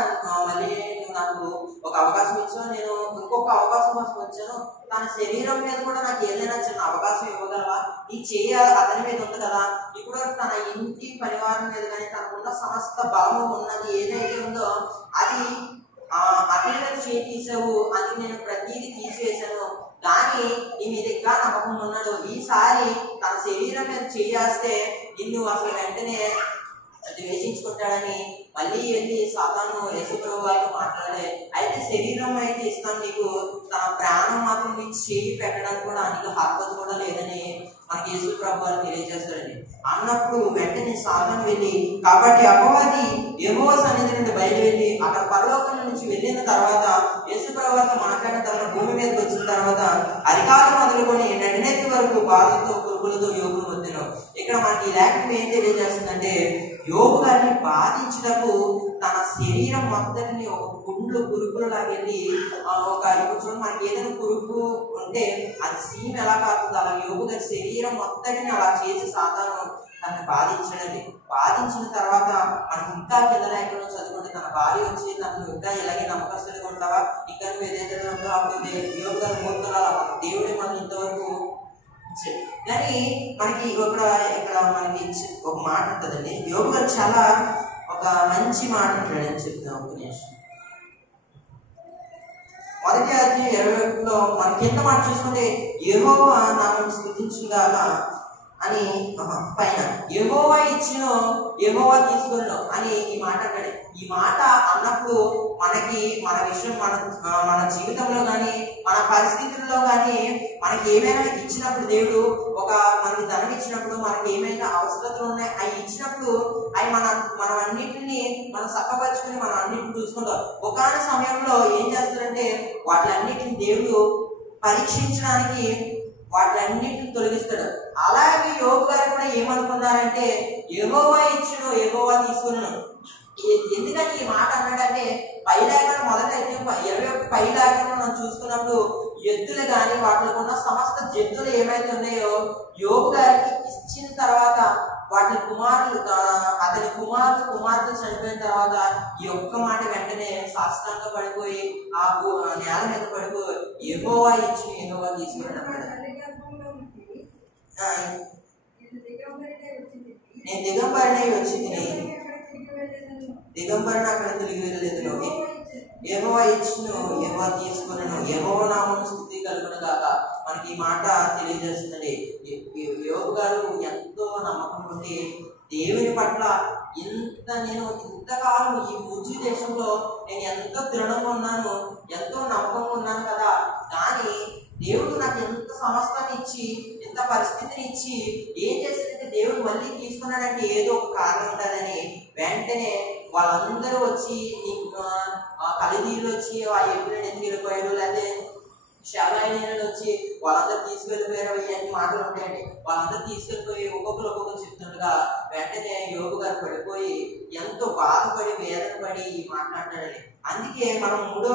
మళ్ళీ నువ్వు నాకు ఒక అవకాశం ఇచ్చావు, నేను ఇంకొక అవకాశం కోసం వచ్చాను, తన శరీరం మీద కూడా నాకు ఏదైనా చిన్న అవకాశం ఇవ్వగలవా? ఈ అతని మీద ఉంది కదా, ఇప్పుడు తన ఇంటి పరివారం మీద కానీ తనకున్న సమస్త బలము ఉన్నది ఏదైతే ఉందో అది అతని చేయి తీసావు, అది నేను ప్రతిదీ తీసివేశాను, కానీ నీ మీద ఇంకా నమ్మకం ఉన్నాడు, ఈసారి తన శరీరం మీద చేస్తే నిన్ను అసలు వెంటనే ద్వేషించుకుంటాడని మళ్ళీ వెళ్ళి సాతాను యేసు ప్రభువు వారితో మాట్లాడే. అయితే శరీరం అయితే ఇస్తాను నీకు, తన ప్రాణం మాత్రం నీకు చేయి పెట్టడానికి కూడా నీకు హక్కు కూడా లేదని మనకి యేసు ప్రభు వారు తెలియజేస్తారండి. అన్నప్పుడు వెంటనే సాతాను వెళ్ళి, కాబట్టి అపవాది యెహోవా సన్నిధి నుండి బయలువెళ్ళి అక్కడ పరలోకం నుంచి వెళ్ళిన తర్వాత యేసు ప్రభు వారితో మాట్లాడిన తర్వాత భూమి మీదకి వచ్చిన తర్వాత అరికాలు మొదలుకొని నడినెత్తి వరకు బాధతో పురుగులతో యోగును వద్దెను. ఇక్కడ మనకి ఈ లేఖనం ఏం తెలియజేస్తుందంటే, యోగు గారిని బాధించటకు తన శరీరం మొత్తటిని ఒక పురుగులు లాగెళ్ళి ఇప్పుడు చూడండి, మనకి ఏదైనా పురుగు ఉంటే అది సీమ్ ఎలా కాకుండా అలా యోగు గారి శరీరం మొత్తటిని అలా చేసి సాతాను తనని బాధించడండి. బాధించిన తర్వాత మనకి ఇంకా కింద లేఖలో చదువుకుంటే తన భార్య వచ్చి తను ఇంకా ఇలాగే నమ్మకస్తులుగా ఉంటావా, ఇంకా నువ్వు ఏదైతే ఉంటావో అప్పుడు యోగు గారి మూర్తులు దేవుడే మనం ఇంతవరకు. కానీ మనకి ఇక్కడ మనకి ఒక మాట ఉంటుందండి. యోగు గారు చాలా ఒక మంచి మాట అంటాడని చెప్తాం. ఒక నిమిషం. మొదటి అధ్యాయం 21లో మన కింద మాట చూసుకుంటే యెహోవా నామం స్తుతించుగాక అని పైన యెహోవా ఇచ్చినో యెహోవా తీసుకున్నాను అని ఈ మాట అంటాడు. ఈ మాట అన్నప్పుడు మనకి మన విషయం మన జీవితంలో కానీ మన పరిస్థితుల్లో కానీ మనకి ఏమైనా ఇచ్చినప్పుడు దేవుడు మనకి ధనం ఇచ్చినప్పుడు మనకి ఏమైనా అవసరతలు ఉన్నాయి అవి ఇచ్చినప్పుడు అవి మనం అన్నింటినీ మనం చక్కపరుచుకుని మనం అన్నింటిని చూసుకుంటాం. ఒకనొక సమయంలో ఏం చేస్తారంటే వాటిలన్నిటిని దేవుడు పరీక్షించడానికి వాటిలన్నింటిని తొలగిస్తాడు. అలాగే యోగు గారు కూడా ఏమనుకున్నారంటే యెహోవా ఇచ్చును యెహోవా తీసుకున్నాను. ఎందుకని ఈ మాట అన్నాడంటే పై లేఖనం మొదట 21 పై లేఖనం మనం చూసుకున్నప్పుడు ఎద్దులు కానీ వాటిలో ఉన్న సమస్త జంతువులు ఏమైతే ఉన్నాయో యోగు గారికి ఇచ్చిన తర్వాత వాటి అతని కుమార్తె చనిపోయిన తర్వాత ఈ ఒక్క మాట వెంటనే సాష్టాంగ పడిపోయి ఆ నేల మీద పడిపోయి యెహోవా ఇచ్చి యెహోవా తీసుకున్నాడు అన్నాడు. నేను దిగంబరినై వచ్చింది, దిగంబరిని అక్కడ తిరిగి వెళ్ళలేదు. యెహోవా ఇచ్చును యెహోవా తీసుకున్నాను, యెహోవా నామం స్తుతి కలుగును గాక. మనకి ఈ మాట తెలియజేస్తుంది. యోగు గారు ఎంతో నమ్మకం ఉండి దేవుని పట్ల నేను ఇంతకాలం ఈ భూజీ దేశంలో నేను ఎంతో దృఢంగా ఉన్నాను, ఎంతో నమ్మకంగా ఉన్నాను కదా, కానీ దేవుడు నాకు ఎంత సమస్తాన్ని ఇచ్చి ఎంత పరిస్థితిని ఇచ్చి ఏం చేసిందంటే దేవుడు మళ్ళీ తీసుకున్నాడంటే ఏదో ఒక కారణం ఉంటుందని వెంటనే వాళ్ళందరూ వచ్చి కలిదీలు వచ్చి ఆ ఎప్పుడు ఎందుకు వెళ్ళిపోయారు, లేకపోతే శాబాయిలు వచ్చి వాళ్ళందరూ తీసుకెళ్ళిపోయారు, ఇవన్నీ మాటలు ఉంటాయండి. వాళ్ళందరూ తీసుకెళ్ళిపోయి ఒక్కొక్కరు చెప్తుండగా వెంటనే యోగు గారు పడిపోయి ఎంతో బాధపడి వేదన పడి మాట్లాడాడండి. అందుకే మనం మూడో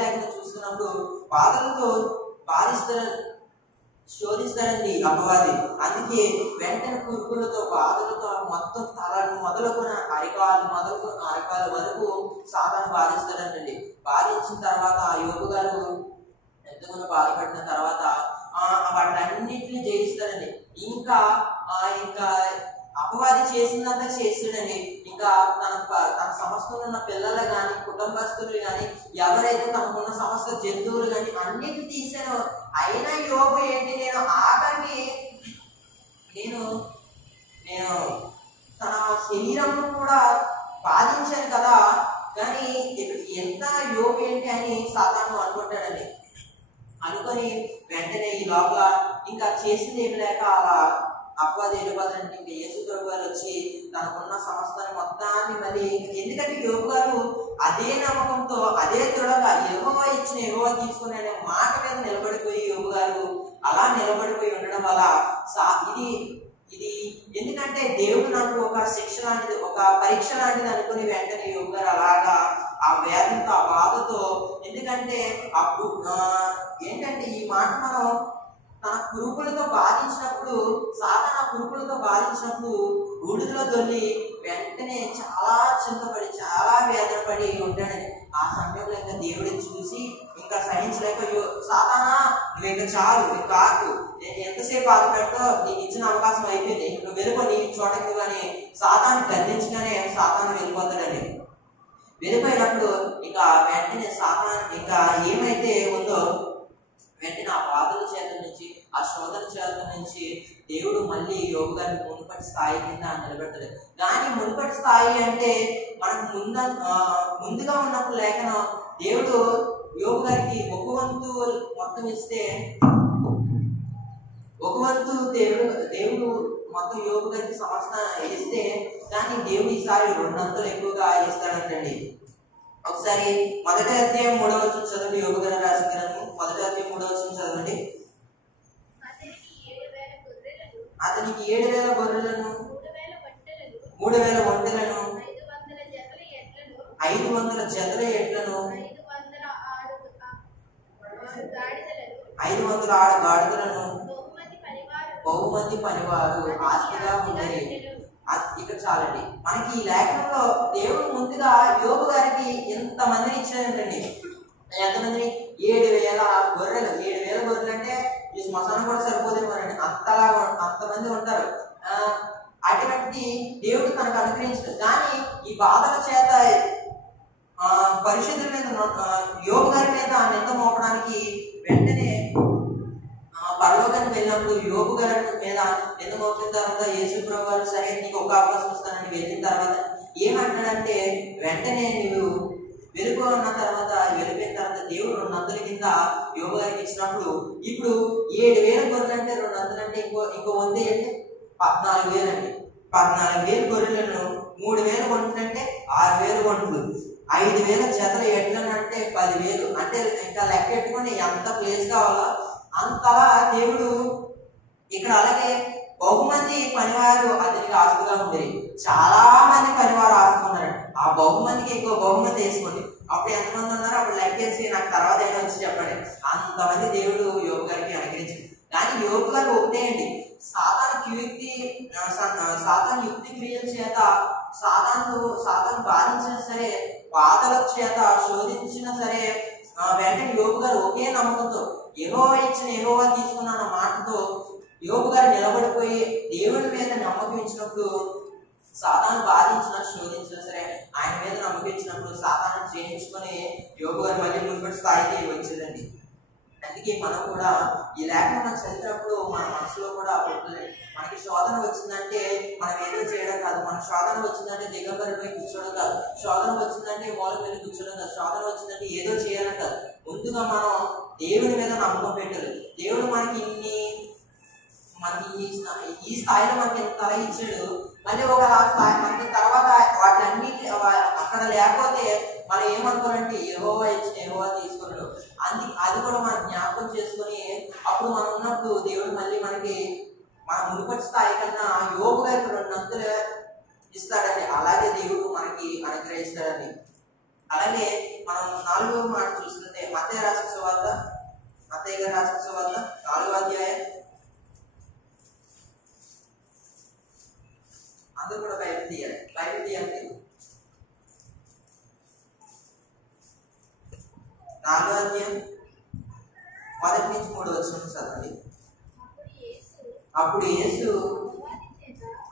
లేఖనం చూస్తున్నప్పుడు బాధలతో శోధిస్తారండి అపవాది. అందుకే వెంటనే పురుగులతో బాధలతో మొత్తం తలను మొదలుకున్న అరికాలు వరకు సాతాను బాధిస్తాడండి. బాధించిన తర్వాత ఆ యోగు గారు ఎంతగానో బాధపడిన తర్వాత వాటిలన్నింటినీ జయిస్తాడండి. ఇంకా అపవాది చేసిందంతా చేస్తాడండి. ఇంకా తన సమస్యలో ఉన్న పిల్లలు కానీ కుటుంబస్తులు కానీ ఎవరైతే తనకున్న సమస్త జంతువులు కానీ అన్నిటిని తీసానో అయినా యోగు ఏంటి, నేను ఆఖరికి నేను తన శరీరం కూడా బాధించాను కదా, కానీ ఎంత యోగు ఏంటి అని సాతాను అనుకుంటాడండి. అనుకొని వెంటనే ఈ లోపల ఇంకా చేసింది ఏమి లేక అలా అపవాది వెళ్ళిపోతాడంటే ఇంకా యేసు ప్రభు గారు వచ్చి తనకున్న సమస్తాన్ని మొత్తాన్ని మళ్ళీ, ఎందుకంటే యోగు గారు అదే నమ్మకంతో అదే దృఢంగా యెహోవా ఇచ్చిన యెహోవా తీసుకునే మాట మీద నిలబడిపోయి యోగు గారు అలా నిలబడిపోయి ఉండడం వల్ల ఇది ఎందుకంటే దేవుడు నాకు ఒక శిక్ష లాంటిది, ఒక పరీక్ష లాంటిది అనుకుని వెంటనే యోగు గారు అలాగా ఆ వేదంతో ఆ బాధతో, ఎందుకంటే ఏంటంటే ఈ మాట మనం తన పురుగులతో బాధించినప్పుడు సాధారణ పురుగులతో బాధించినప్పుడు బూడిదలో దొల్లి వెంటనే చాలా చింతపడి చాలా వేదన పడి ఉంటాడని. ఆ సమయంలో ఇంకా దేవుడిని చూసి ఇంకా సహించలేక సాతానా నువ్వు ఇంకా చాలు, నువ్వు కాకు, ఎంతసేపు బాధపడతో నీకు ఇచ్చిన అవకాశం అయిపోయింది, నువ్వు వెళ్ళిపోయి చోటకి కానీ సాతాను గర్దించగానే సాతాను వెళ్ళిపోతాడని. వెళ్ళిపోయినప్పుడు ఇంకా వెంటనే సాతాను ఇంకా ఏమైతే ఉందో వెంటనే ఆ బాధల చేత నుంచి ఆ శోధన చేత నుంచి దేవుడు మళ్ళీ యోగు గారిని మునుపటి స్థాయి కింద నిలబెడతాడు. కానీ మునుపటి స్థాయి అంటే మనకు ముందుగా ఉన్నప్పుడు లేఖనం దేవుడు యోగు గారికి ఒక వంతు మొత్తం ఇస్తే ఒక వంతు దేవుడు మొత్తం యోగు గారికి సమస్త ఇస్తే దాన్ని దేవుడు ఈసారి 2 అంతలు ఎక్కువగా ఇస్తాడంటండి. ఒకసారి 1వ అధ్యాయం 3వ వచనం చదవండి. యోగు గారు రాసిన గ్రంథం 1వ అధ్యాయం 3వ వచనం చదవండి. అతనికి 7,000 గొర్రెలను 3,000 ఒంటెలను 500 జతల ఎడ్లను 500 ఆడ గాడిదలను బహుమంది పనివారు ఆస్తిగా ఉండేది. ఇక్కడ చాలండి. మనకి ఈ లేఖనంలో దేవుడు ముందుగా యోగు గారికి ఎంతమందిని ఇచ్చాడంటండి. ఎంతమందిని? 7,000 గొర్రెలు. 7,000 గొర్రెలు అంటే ఈ శ్మశానం కూడా సరిపోదేమోనండి, అంతమంది ఉంటారు. అటువంటి దేవుడు తనకు అనుగ్రహించడు. కానీ ఈ బాధల చేత పరిశుద్ధుల మీద యోగు గారి మీద నింద మోపడానికి వెంటనే పరలోకానికి వెళ్ళినప్పుడు యోగు గారి మీద నింద మోపిన తర్వాత యేసు ప్రభు గారు సరే నీకు ఒక అవకాశం వస్తానని వెళ్ళిన తర్వాత ఏమంటాడంటే, వెంటనే నువ్వు వెలుగు అన్న తర్వాత వెళ్ళిపోయిన తర్వాత దేవుడు 2 అంతల కింద యోగు గారికి ఇచ్చినప్పుడు ఇప్పుడు 7,000 గొర్రెలు అంటే 2 అంతలు అంటే ఇంకో 100 అంటే 14,000 అండి. 14,000 గొర్రెలను 3,000 ఒంట్లు అంటే 6,000 ఒంట్లు, 5,000 జతల ఎడ్లను అంటే 10,000. అంటే ఇంకా లెక్క పెట్టుకుని ఎంత ప్లేస్ కావాలో అంతలా దేవుడు ఇక్కడ. అలాగే బహుమంది పనివారు అతనికి ఆస్తుగా ఉండేది. చాలా మంది పనివారు ఆస్తుకున్నారు. ఆ బహుమందికి ఇంకో బహుమతి వేసుకోండి. అప్పుడు ఎంతమంది ఉన్నారు అప్పుడు లెక్కేసి నాకు తర్వాత అయినా వచ్చి చెప్పండి. అంతమంది దేవుడు యోగు గారికి అనుగ్రహించారు. కానీ యోగు గారు ఒకటేయండి, సాతాను యుక్తి క్రియల చేత సాతాను బాధించినా సరే, బాధల చేత శోధించినా సరే, వెంటనే యోగు గారు ఒకే నమ్మకంతో యెహోవా ఇచ్చిన యెహోవా తీసుకున్న మాటతో యోగు గారు నిలబడిపోయి దేవుడి మీద నమ్మకం ఇచ్చినప్పుడు సాతాను బాధించినా శోధించినా సరే ఆయన మీద నమ్మకం ఇచ్చినప్పుడు సాతాను జయించుకొని యోగు గారు మళ్ళీ మునుపటి స్థాయికి వచ్చేదండి. అందుకే మనం కూడా ఈ లేఖనం చదివినప్పుడు మన మనసులో కూడా మనకి శోధన వచ్చిందంటే మనం ఏదో చేయడం కాదు. మన శోధన వచ్చిందంటే దిగబడిపై కూర్చోడం కాదు. శోధన వచ్చిందంటే మూల వెళ్ళి కూర్చోడం కాదు. శోధన వచ్చిందంటే ఏదో చేయాలని కాదు. ముందుగా మనం దేవుని మీద నమ్మకం పెట్టాలి. దేవుడు మనకి ఈ స్థాయిలో మనకి ఎంత ఇచ్చాడు. మళ్ళీ ఒక స్థాయి మనకి తర్వాత వాటిలన్నిటి అక్కడ లేకపోతే మనం ఏమనుకోవాలంటే యెహోవా ఇచ్చిన యెహోవా తీసుకున్నాడు. అది కూడా మనం జ్ఞాపకం చేసుకొని అప్పుడు మనం ఉన్నప్పుడు దేవుడు మళ్ళీ మనకి మన మునుపటి స్థాయి కన్నా యోగు గారికి 2 అంతలు ఇస్తాడండి. అలాగే దేవుడు మనకి అనుగ్రహిస్తాడండి. అలాగే మనం 4వ మాట చూస్తుంటే మత్తయి గారు రాసిన సువార్త 4వ అధ్యాయం. అందరూ కూడా బైబిల్ తీయాలి. 4వ అధ్యాయం 1 నుంచి 3 వచనం చదవండి. అప్పుడు యేసు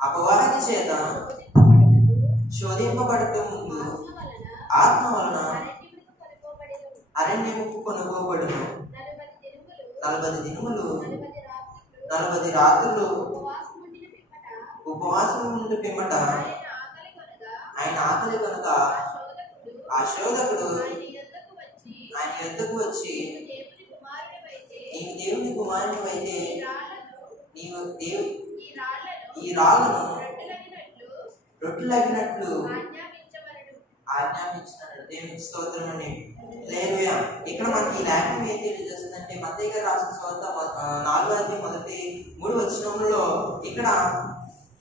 అపవాది చేత శోధింపబడక ముందు ఆత్మ వలన అరణ్యముకు కొనుగోబడును. 40 దినములు 40 రాత్రులు ఉపవాసం ఉండి పిమ్మట ఆయన ఆకలి కనుక ఆ శోధకుడు ఆయన యొద్దకు వచ్చి నీవు దేవుని కుమారుని అయితే నీవు ఈ రాళ్ళను రొట్టెలగినట్లు ఆజ్ఞాపించినాడు. దేవునికి స్తోత్రం అండి. హల్లెలూయా. ఇక్కడ మనకి ఈ లేఖనం ఏం తెలియజేస్తుందంటే మత్తయి గారు రాసిన సువార్త 4వ అధ్యాయం 1-3 వచనంలో ఇక్కడ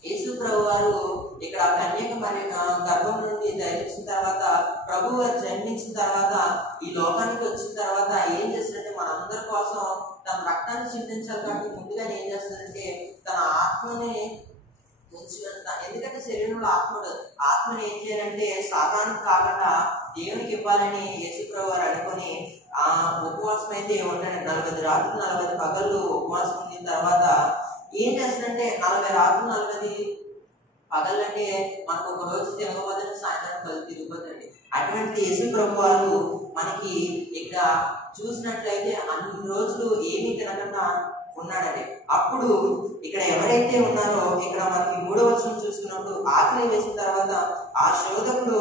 యేసు ప్రభు వారు ఇక్కడ కన్యక మరి గర్భం నుండి ధరించిన తర్వాత ప్రభువు జన్మించిన తర్వాత ఈ లోకానికి వచ్చిన తర్వాత ఏం చేస్తాడంటే మనందరి కోసం తన రక్తాన్ని చిందించాలి. కాబట్టి ముందుగానే ఏం చేస్తాడంటే తన ఆత్మని ఎందుకంటే శరీరంలో ఆత్మని ఏం చేయాలంటే సాతానికి కాకుండా దేవునికి ఇవ్వాలని యేసు ప్రభు వారు అనుకొని ఆ ఉపవాసం అయితే ఉంటాడు. 40 రాత్రులు 40 పగళ్ళు ఉపవాసం ఉండిన తర్వాత ఏం చేస్తాడంటే 40 రాత్రులు 40 పగళ్ళు అంటే మనకు ఒక రోజు తిరగబోదని సాయంత్రం కళ్ళు తిరిగిపోతుంది. అటువంటి యేసు ప్రభు వారు మనకి ఇక్కడ చూసినట్లయితే అన్ని రోజులు ఏమీ తినకుండా ఉన్నాడండి. అప్పుడు ఇక్కడ ఎవరైతే ఉన్నారో ఇక్కడ మనకి 3వ వచనం చూసుకున్నప్పుడు ఆకలి వేసిన తర్వాత ఆ శోధకుడు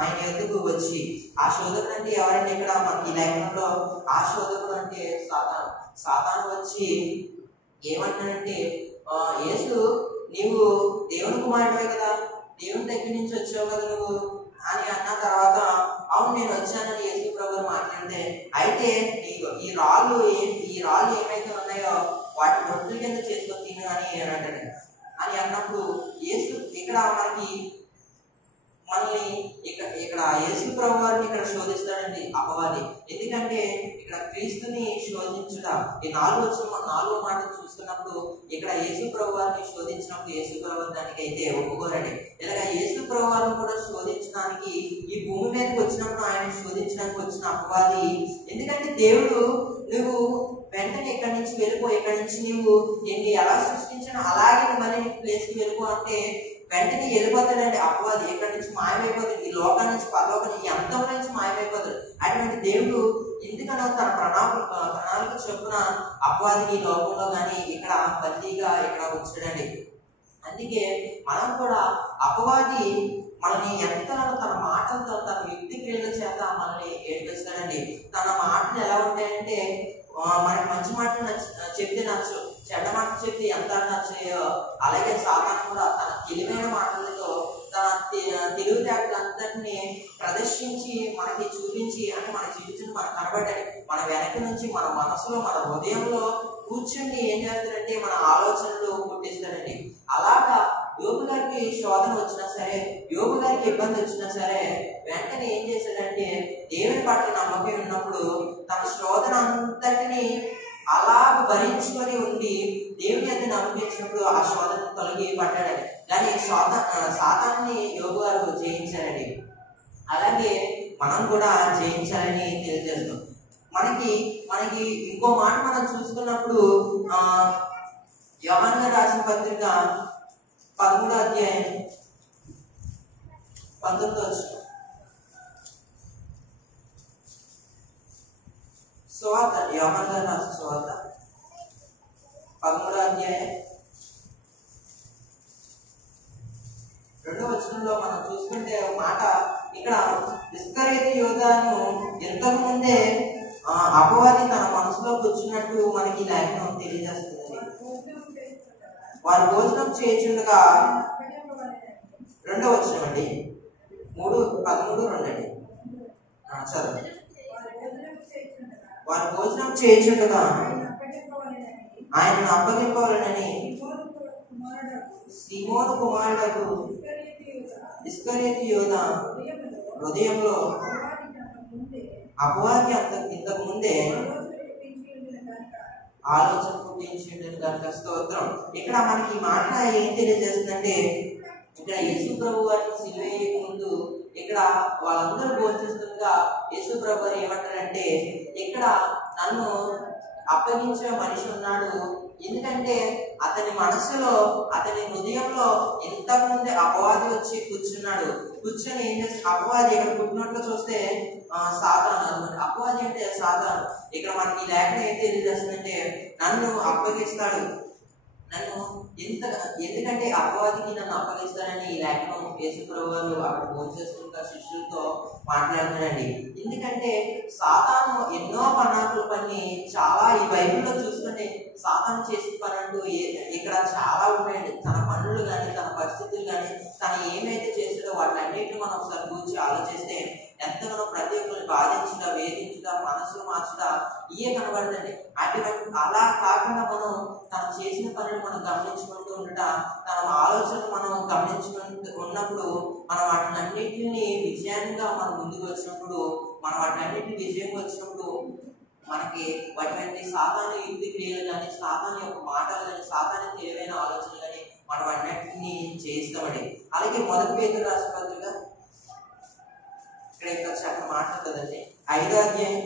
ఆయన ఎద్దుకు వచ్చి, ఆ శోధకుడు అంటే ఎవరంటే ఇక్కడ మనకి లేఖనంలో ఆ శోధకుడు అంటే సాతాను వచ్చి ఏమంటాడంటే యేసు నీవు దేవుని కుమారుడే కదా, దేవుని దగ్గర నుంచి వచ్చావు కదా నువ్వు అని అన్న తర్వాత అవును నేను వచ్చానని యేసు ప్రభు మాట్లాడితే, అయితే ఈ రాళ్ళు ఏమైతే ఉన్నాయో వాటి రొట్టెల కింద చేసుకొని తిను అని అంటాడు. అని అన్నప్పుడు యేసు ఇక్కడ మనల్ని ఇక్కడ యేసు ప్రభు వారిని ఇక్కడ శోధిస్తాడండి అపవాది. ఎందుకంటే ఇక్కడ క్రీస్తుని శోధించుట ఈ 4వ మాట చూస్తున్నప్పుడు ఇక్కడ యేసు ప్రభు వారిని శోధించినప్పుడు యేసు ప్రభు దానికి అయితే ఒప్పుకోరండి. ఇలాగ యేసు ప్రభు వారిని కూడా శోధించడానికి ఈ భూమి మీదకి వచ్చినప్పుడు ఆయన శోధించడానికి వచ్చిన అపవాది. ఎందుకంటే దేవుడు నువ్వు వెంటనే ఇక్కడి నుంచి వెళ్ళిపో, ఇక్కడి నుంచి నువ్వు నిన్ను ఎలా సృష్టించినా అలాగే మళ్ళీ ప్లేస్కి వెళ్ళిపో అంటే వెంటనే వెళ్ళిపోతాడండి అపవాది. ఎక్కడి నుంచి మాయమైపోతాడు, ఈ లోకం నుంచి పరలోకం ఈ అంతం నుంచి మాయమైపోతాడు. అటువంటి దేవుడు ఎందుకనో తన ప్రణాళిక చొప్పున అపవాదిని ఈ లోకంలో కానీ ఇక్కడ బందీగా ఇక్కడ ఉంచాడండి. అందుకే మనం కూడా అపవాది మనల్ని ఎంతగానో తన మాటలతో తన యుక్తి క్రియల చేత మనల్ని ఏడిపిస్తాడండి. తన మాటలు ఎలా ఉంటాయంటే మనకి మంచి మాటలు చెప్తే నచ్చు, చెడ్డ మాటలు చెప్తే ఎంత నచ్చాయో అలాగే సాతాను కూడా తన తెలివైన మాటలతో తన తెలివితేటలంతటినీ ప్రదర్శించి మనకి చూపించి అంటే మన జీవితం మనకు కనబడ్డాయి. మన వెనక నుంచి మన మనసులో మన హృదయంలో కూర్చుని ఏం చేస్తాడంటే మన ఆలోచనలు పుట్టిస్తాడండి. అలాగా యోబు గారికి శోధన వచ్చినా సరే, యోబు గారికి ఇబ్బంది వచ్చినా సరే వెంటనే ఏం చేశాడంటే దేవుని పట్ల నమ్మకం ఉన్నప్పుడు తన శోధన అంతటిని అలా భరించుకొని ఉండి దేవుని అయితే నమ్మకించినప్పుడు ఆ శోధన తొలగి పడ్డాడని. కానీ సాతాన్ని యోబు గారు జయించారండి. అలాగే మనం కూడా జయించాలని తెలియజేస్తాం. మనకి ఇంకో మాట మనం చూసుకున్నప్పుడు యోహాను గారు రాసిన పత్రిక 13వ అధ్యాయం 19వ వచనం. సువార్త యోహాను గారు రాసిన సువార్త 13వ అధ్యాయం 2వ వచనంలో మనం చూసుకుంటే ఒక మాట ఇక్కడ ఇస్కరియోతు యోధాను ఇంతకు ముందే అపవాది తన మనసులో కూర్చున్నట్టు మనకి లేఖనం తెలియజేస్తుంది. వారు భోజనం చేయుచుండగా 2వ వచనం అండి 3:13 అండి చదువు. వారు భోజనం చేయుచుండగా ఆయనను అప్పగింపవాలని సీమోను కుమారుడు ఇస్కరియోతు యోధా హృదయంలో అపవాది ఇంతకు ముందే ఆలోచన పుట్టించిండు కనుక స్తోత్రం. ఇక్కడ మనకి ఈ మాట ఏం తెలియజేస్తుందంటే ఇక్కడ యేసు ప్రభు వారిని సిలువ వేయక ముందు ఇక్కడ వాళ్ళందరూ భోజనిస్తుండగా యేసు ప్రభు వారు ఏమంటారంటే ఇక్కడ నన్ను అప్పగించే మనిషి ఉన్నాడు. ఎందుకంటే అతని మనసులో అతని హృదయంలో ఇంతకుముందే అపవాది వచ్చి కూర్చున్నాడు. కూర్చొని ఏం చేస్తే అపవాది ఇక్కడ పుట్టినట్లు చూస్తే సాతాను అనమాట. అపవాది అంటే సాతాను. ఇక్కడ మనకి ఈ లేఖనం ఏం తెలియజేస్తుందంటే నన్ను అప్పగిస్తాడు, నన్ను ఎందుకంటే అపవాదికి నన్ను అప్పగిస్తానని ఈ లేఖనం యేసు ప్రభు వారు అక్కడ భోంచేస్తుంటా శిష్యులతో మాట్లాడుతున్నాడండి. ఎందుకంటే సాతాను ఎన్నో పన్నాకులు పని చాలా ఈ బైబిల్లో చూసుకుంటే సాతాను చేసిన పని అంటూ ఇక్కడ చాలా ఉన్నాయండి. తన పనులు కానీ తన పరిస్థితులు కానీ తను ఏమైతే చేస్తాడో వాటిలన్నింటినీ మనం ఒకసారి కూర్చి ఆలోచిస్తే ఎంతగానో ప్రతి ఒక్కరిని బాధించుట వేధించుట మనసు మార్చుట ఇవే కనబడుతుంది. అటువంటి అలా కాకుండా మనం తను చేసిన పనులు మనం గమనించుకుంటూ ఉండట తన ఆలోచనలు మనం గమనించుకుంటూ ఉన్నప్పుడు మనం వాటినన్నింటినీ విజయంగా మనం ముందుకు వచ్చినప్పుడు మనం వాటినన్నింటినీ విజయంగా వచ్చినప్పుడు మనకి వాటి సాతాను యుక్తి క్రియలు కానీ సాతాను యొక్క మాటలు కానీ సాతాను తెలివైన ఆలోచనలు కానీ మనం అన్నింటినీ చేస్తామండి. అలాగే మొదటి పేతురు రాసిన పత్రిక ఇక్కడ చక్క మాట్లాడుతుందండి 5వ అధ్యాయం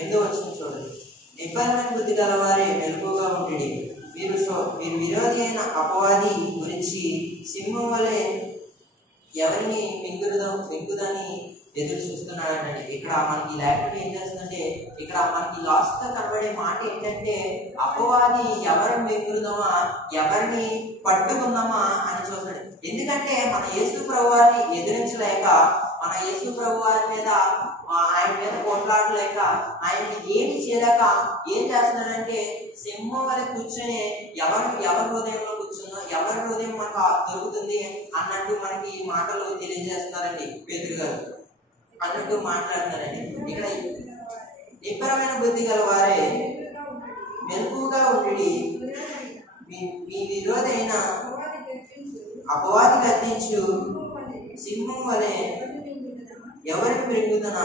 8వ వచనం చూడండి. నిబ్బరమైన బుద్ధి గల వారే మెలకువగా ఉండి మీరు విరోధి అయిన అపవాది గురించి సింహం వలె ఎవరిని మింగుదని ఎదురు చూస్తున్నాడండి. ఇక్కడ మనకి లేఖనం ఏం చేస్తుందంటే ఇక్కడ మనకి లాస్ట్ గా కనబడే మాట ఏంటంటే అపవాది ఎవరిని మింగుదామా ఎవరిని పట్టుకుందామా అని చూస్తాడు. ఎందుకంటే మన యేసు ప్రభు వారిని ఎదిరించలేక మన యేసు ప్రభు వారి మీద ఆయన మీద పోట్లాడలేక ఆయన ఏమి చేయలేక ఏం చేస్తున్నాడంటే సింహం వల్ల కూర్చొని ఎవరి హృదయంలో కూర్చున్నా ఎవరి హృదయం మనకు దొరుకుతుంది అన్నట్టు మనకి మాటలు తెలియజేస్తున్నారండి పేతురు గారు అన్నట్టు మాట్లాడుతున్నారండి. ఇక్కడ నిబ్బరమైన బుద్ధి గల వారే మెలకువగా ఉండి మీ విరోధి అయిన అపవాది గద్దించు సింహం వలె ఎవరికి పెరుగుతున్నా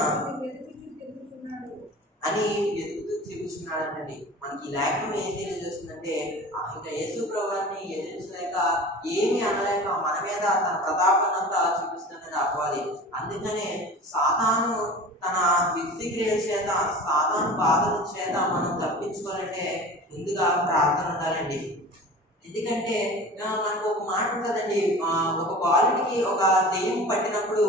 అని ఎదుగుతూ తిరుగుతున్నాడండి. మనకి ఈ లేఖనం ఏం తెలియజేస్తుందంటే ఇంకా యేసు ప్రభువుని ఎదిరించలేక ఏమి అనలేక మన మీద తన ప్రతాపనంతా చూపిస్తున్నాడు అపవాది. అందుకనే సాతాను తన వ్యక్తి క్రియల చేత సాతాను బాధల చేత మనం తప్పించుకోవాలంటే ముందుగా ప్రార్థన ఉండాలండి. ఎందుకంటే మనకు ఒక మాట ఉంటుందండి, ఒక బాలుడికి ఒక దెయ్యం పట్టినప్పుడు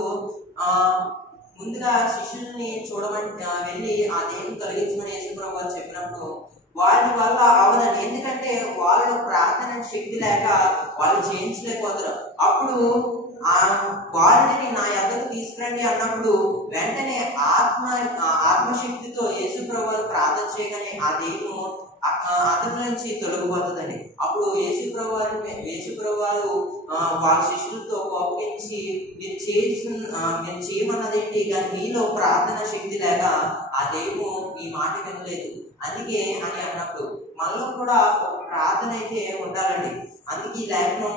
ముందుగా శిష్యుల్ని చూడమని వెళ్ళి ఆ దెయ్యం తొలగించమని యేసుప్రభువు వారు చెప్పినప్పుడు వాళ్ళ వల్ల అవదండి. ఎందుకంటే వాళ్ళు ప్రార్థన శక్తి లేక వాళ్ళు చేయించలేకపోతారు. అప్పుడు ఆ బాలుడిని నా యొద్దకు తీసుకురండి అన్నప్పుడు వెంటనే ఆత్మశక్తితో యేసుప్రభువు వారు ప్రార్థన చేయగానే ఆ దెయ్యము అతని నుంచి తొలగిపోతుందండి. అప్పుడు యేసుప్రభువు వారు వాళ్ళ శిష్యులతో కోపగించి మీరు చేయమన్నది ఏంటి, కానీ మీలో ప్రార్థన శక్తి లేక ఆ దెయ్యము ఈ మాట వినలేదు అందుకే అని అన్నప్పుడు మనలో కూడా ఒక ప్రార్థన అయితే ఉండాలండి. అందుకే ఈ లేఖనం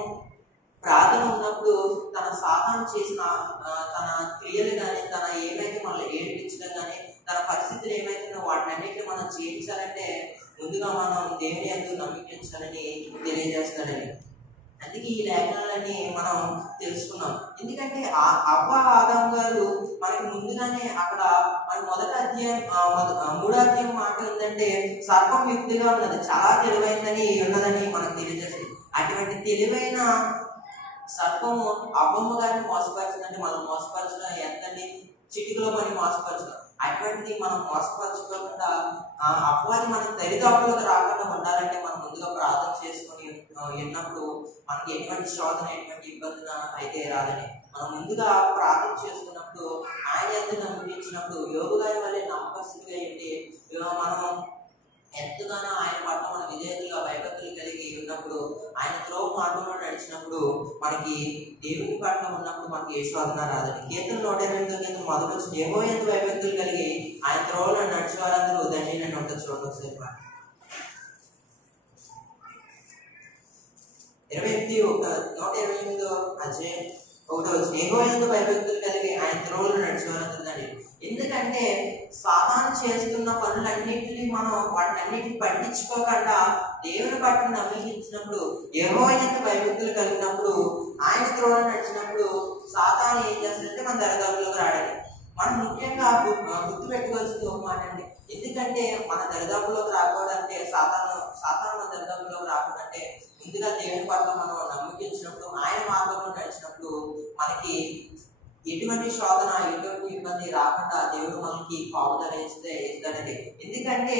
ప్రార్థన ఉన్నప్పుడు తన సాతాను చేసిన తన క్రియలు కానీ తన ఏమైతే మనల్ని ఏడిపించడం కానీ తన పరిస్థితులు ఏమైతుందో వాటినన్నిటిని మనం చేయించాలంటే ముందుగా మనం దేవుని యందు నమ్మించాలని తెలియజేస్తాడని. అందుకే ఈ లేఖనాలన్నీ మనం తెలుసుకున్నాం. ఎందుకంటే ఆదాము గారు మనకి ముందుగానే అక్కడ మన మొదటి అధ్యాయం 3వ అధ్యాయం మాట ఏంటంటే సర్పం యుక్తిగా ఉన్నది, చాలా తెలివైందని ఉన్నదని మనకు తెలియజేస్తుంది. అటువంటి తెలివైన సర్పము అవ్వమ్మ గారిని మోసపరచిందంటే మనం మోసపరచడం ఎంతండి, చిటికలో పని మోసపరచడం. అటువంటిది మనం మోసపరచుకోకుండా అపవాది మన దరిదాపులకు రాకుండా ఉండాలంటే మనం ముందుగా ప్రార్థన చేసుకొని ఉన్నప్పుడు మనకి ఎటువంటి శోధన ఎటువంటి ఇబ్బంది అయితే రాదని మనం ముందుగా ప్రార్థన చేసుకున్నప్పుడు ఆయన ఎంత నమ్మించినప్పుడు యోగు గారి వల్లే నమ్మకస్తుగా ఏంటి మనం ఎంతగానో ఆయన పట్ల మన విధేయతగా భయభక్తులు కలిగి ఉన్నప్పుడు ఆయన త్రోవ మార్గంలో నడిచినప్పుడు మనకి దేవుని పట్ల ఉన్నప్పుడు మనకి ఏ శోధన రాదండి. కీర్తన 128 మొదటి వచ్చి యెహోవా యందు భయభక్తులు కలిగి ఆయన త్రోవలో నడిచే వారందరూ ధన్యులని ఉంటుంది. చూడండి 128 అధ్యాయం 1 వచ్చి యెహోవా యందు భయభక్తులు కలిగి ఆయన త్రోవలో నడిచే వారందరూ ధన్యులు. ఎందుకంటే సాతాను చేస్తున్న పనులన్నింటినీ మనం వాటినన్నింటినీ పట్టించుకోకుండా దేవుని పట్ల నమ్మించినప్పుడు యెహోవా యందు భయభక్తులు కలిగినప్పుడు ఆయన త్రోవలో నడిచినప్పుడు సాతాను ఏం చేస్తుందంటే మన దరిదాపులకు రావడానికి మనం ముఖ్యంగా గుర్తు పెట్టుకోవాల్సింది ఒక మాట అండి. ఎందుకంటే మన దరిదాపులోకి రాకూడదంటే సాతాను మన దరిదాపులోకి రాకూడదంటే ముందుగా దేవుని పట్ల మనం నమ్మించినప్పుడు ఆయన మార్గంలో నడిచినప్పుడు మనకి ఎటువంటి శోధన ఎటువంటి ఇబ్బంది రాకుండా దేవుడు మనకి కాపుదల ఇస్తాడండి. ఎందుకంటే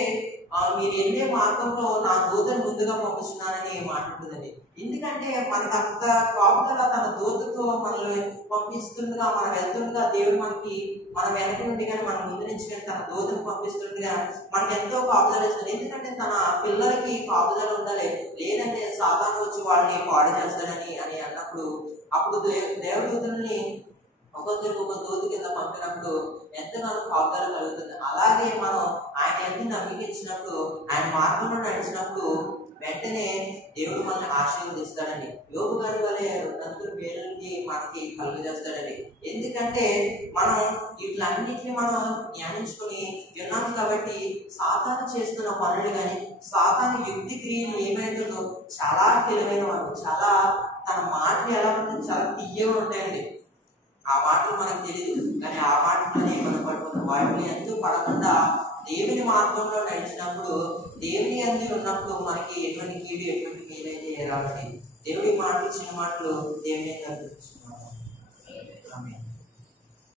మీరు వెళ్ళే మార్గంలో నా దూతను ముందుగా పంపిస్తున్నానని మాట్లాడుతుందండి. ఎందుకంటే మనకు అంత కాపుదల తన దూతతో మనల్ని పంపిస్తుండగా మనం వెళ్తుండగా దేవుడు మనకి మన వెనక నుండి కానీ మన ముందు నుంచి కానీ తన దూతను పంపిస్తుండగా మనకి ఎంతో కాపుదల ఇస్తుంది. ఎందుకంటే తన పిల్లలకి కాపుదల ఉండాలి, లేదంటే సాతాను వచ్చి వాళ్ళని పాడు చేస్తాడని అన్నప్పుడు అప్పుడు దేవదూతల్ని ఒక్కొక్కరికి ఒక దూత కింద పంపినప్పుడు ఎంతగానో కాపుదల కలుగుతుంది. అలాగే మనం ఆయన ఎందుకు నమ్మించినప్పుడు ఆయన మార్గంలో నడిచినప్పుడు వెంటనే దేవుడు మనల్ని ఆశీర్వదిస్తాడని యోగు గారి వల్లే నందుల పేరుకి మనకి కలుగజేస్తాడని. ఎందుకంటే మనం వీటిలన్నింటినీ మనం ధ్యానించుకొని విన్నాం కాబట్టి సాతాను చేస్తున్న పనులు కానీ సాతాను యుక్తి క్రియలు ఏమైతుందో చాలా తెలివైన వాళ్ళు, చాలా తన మాటలు ఎలా ఉంటుంది చాలా తీయగా ఉంటాయండి. ఆ మాటలు మనకు తెలియదు కానీ ఆ మాటలని మనం పడుకుంటాం. వాటిని ఎందుకు పడకుండా దేవుని మార్గంలో నడిచినప్పుడు దేవుని అందు ఉన్నప్పుడు మనకి ఎటువంటి కీడు ఎటువంటి మేలైతే రావాలి. దేవుడి మాటలు ఇచ్చిన మాటలు దేవుని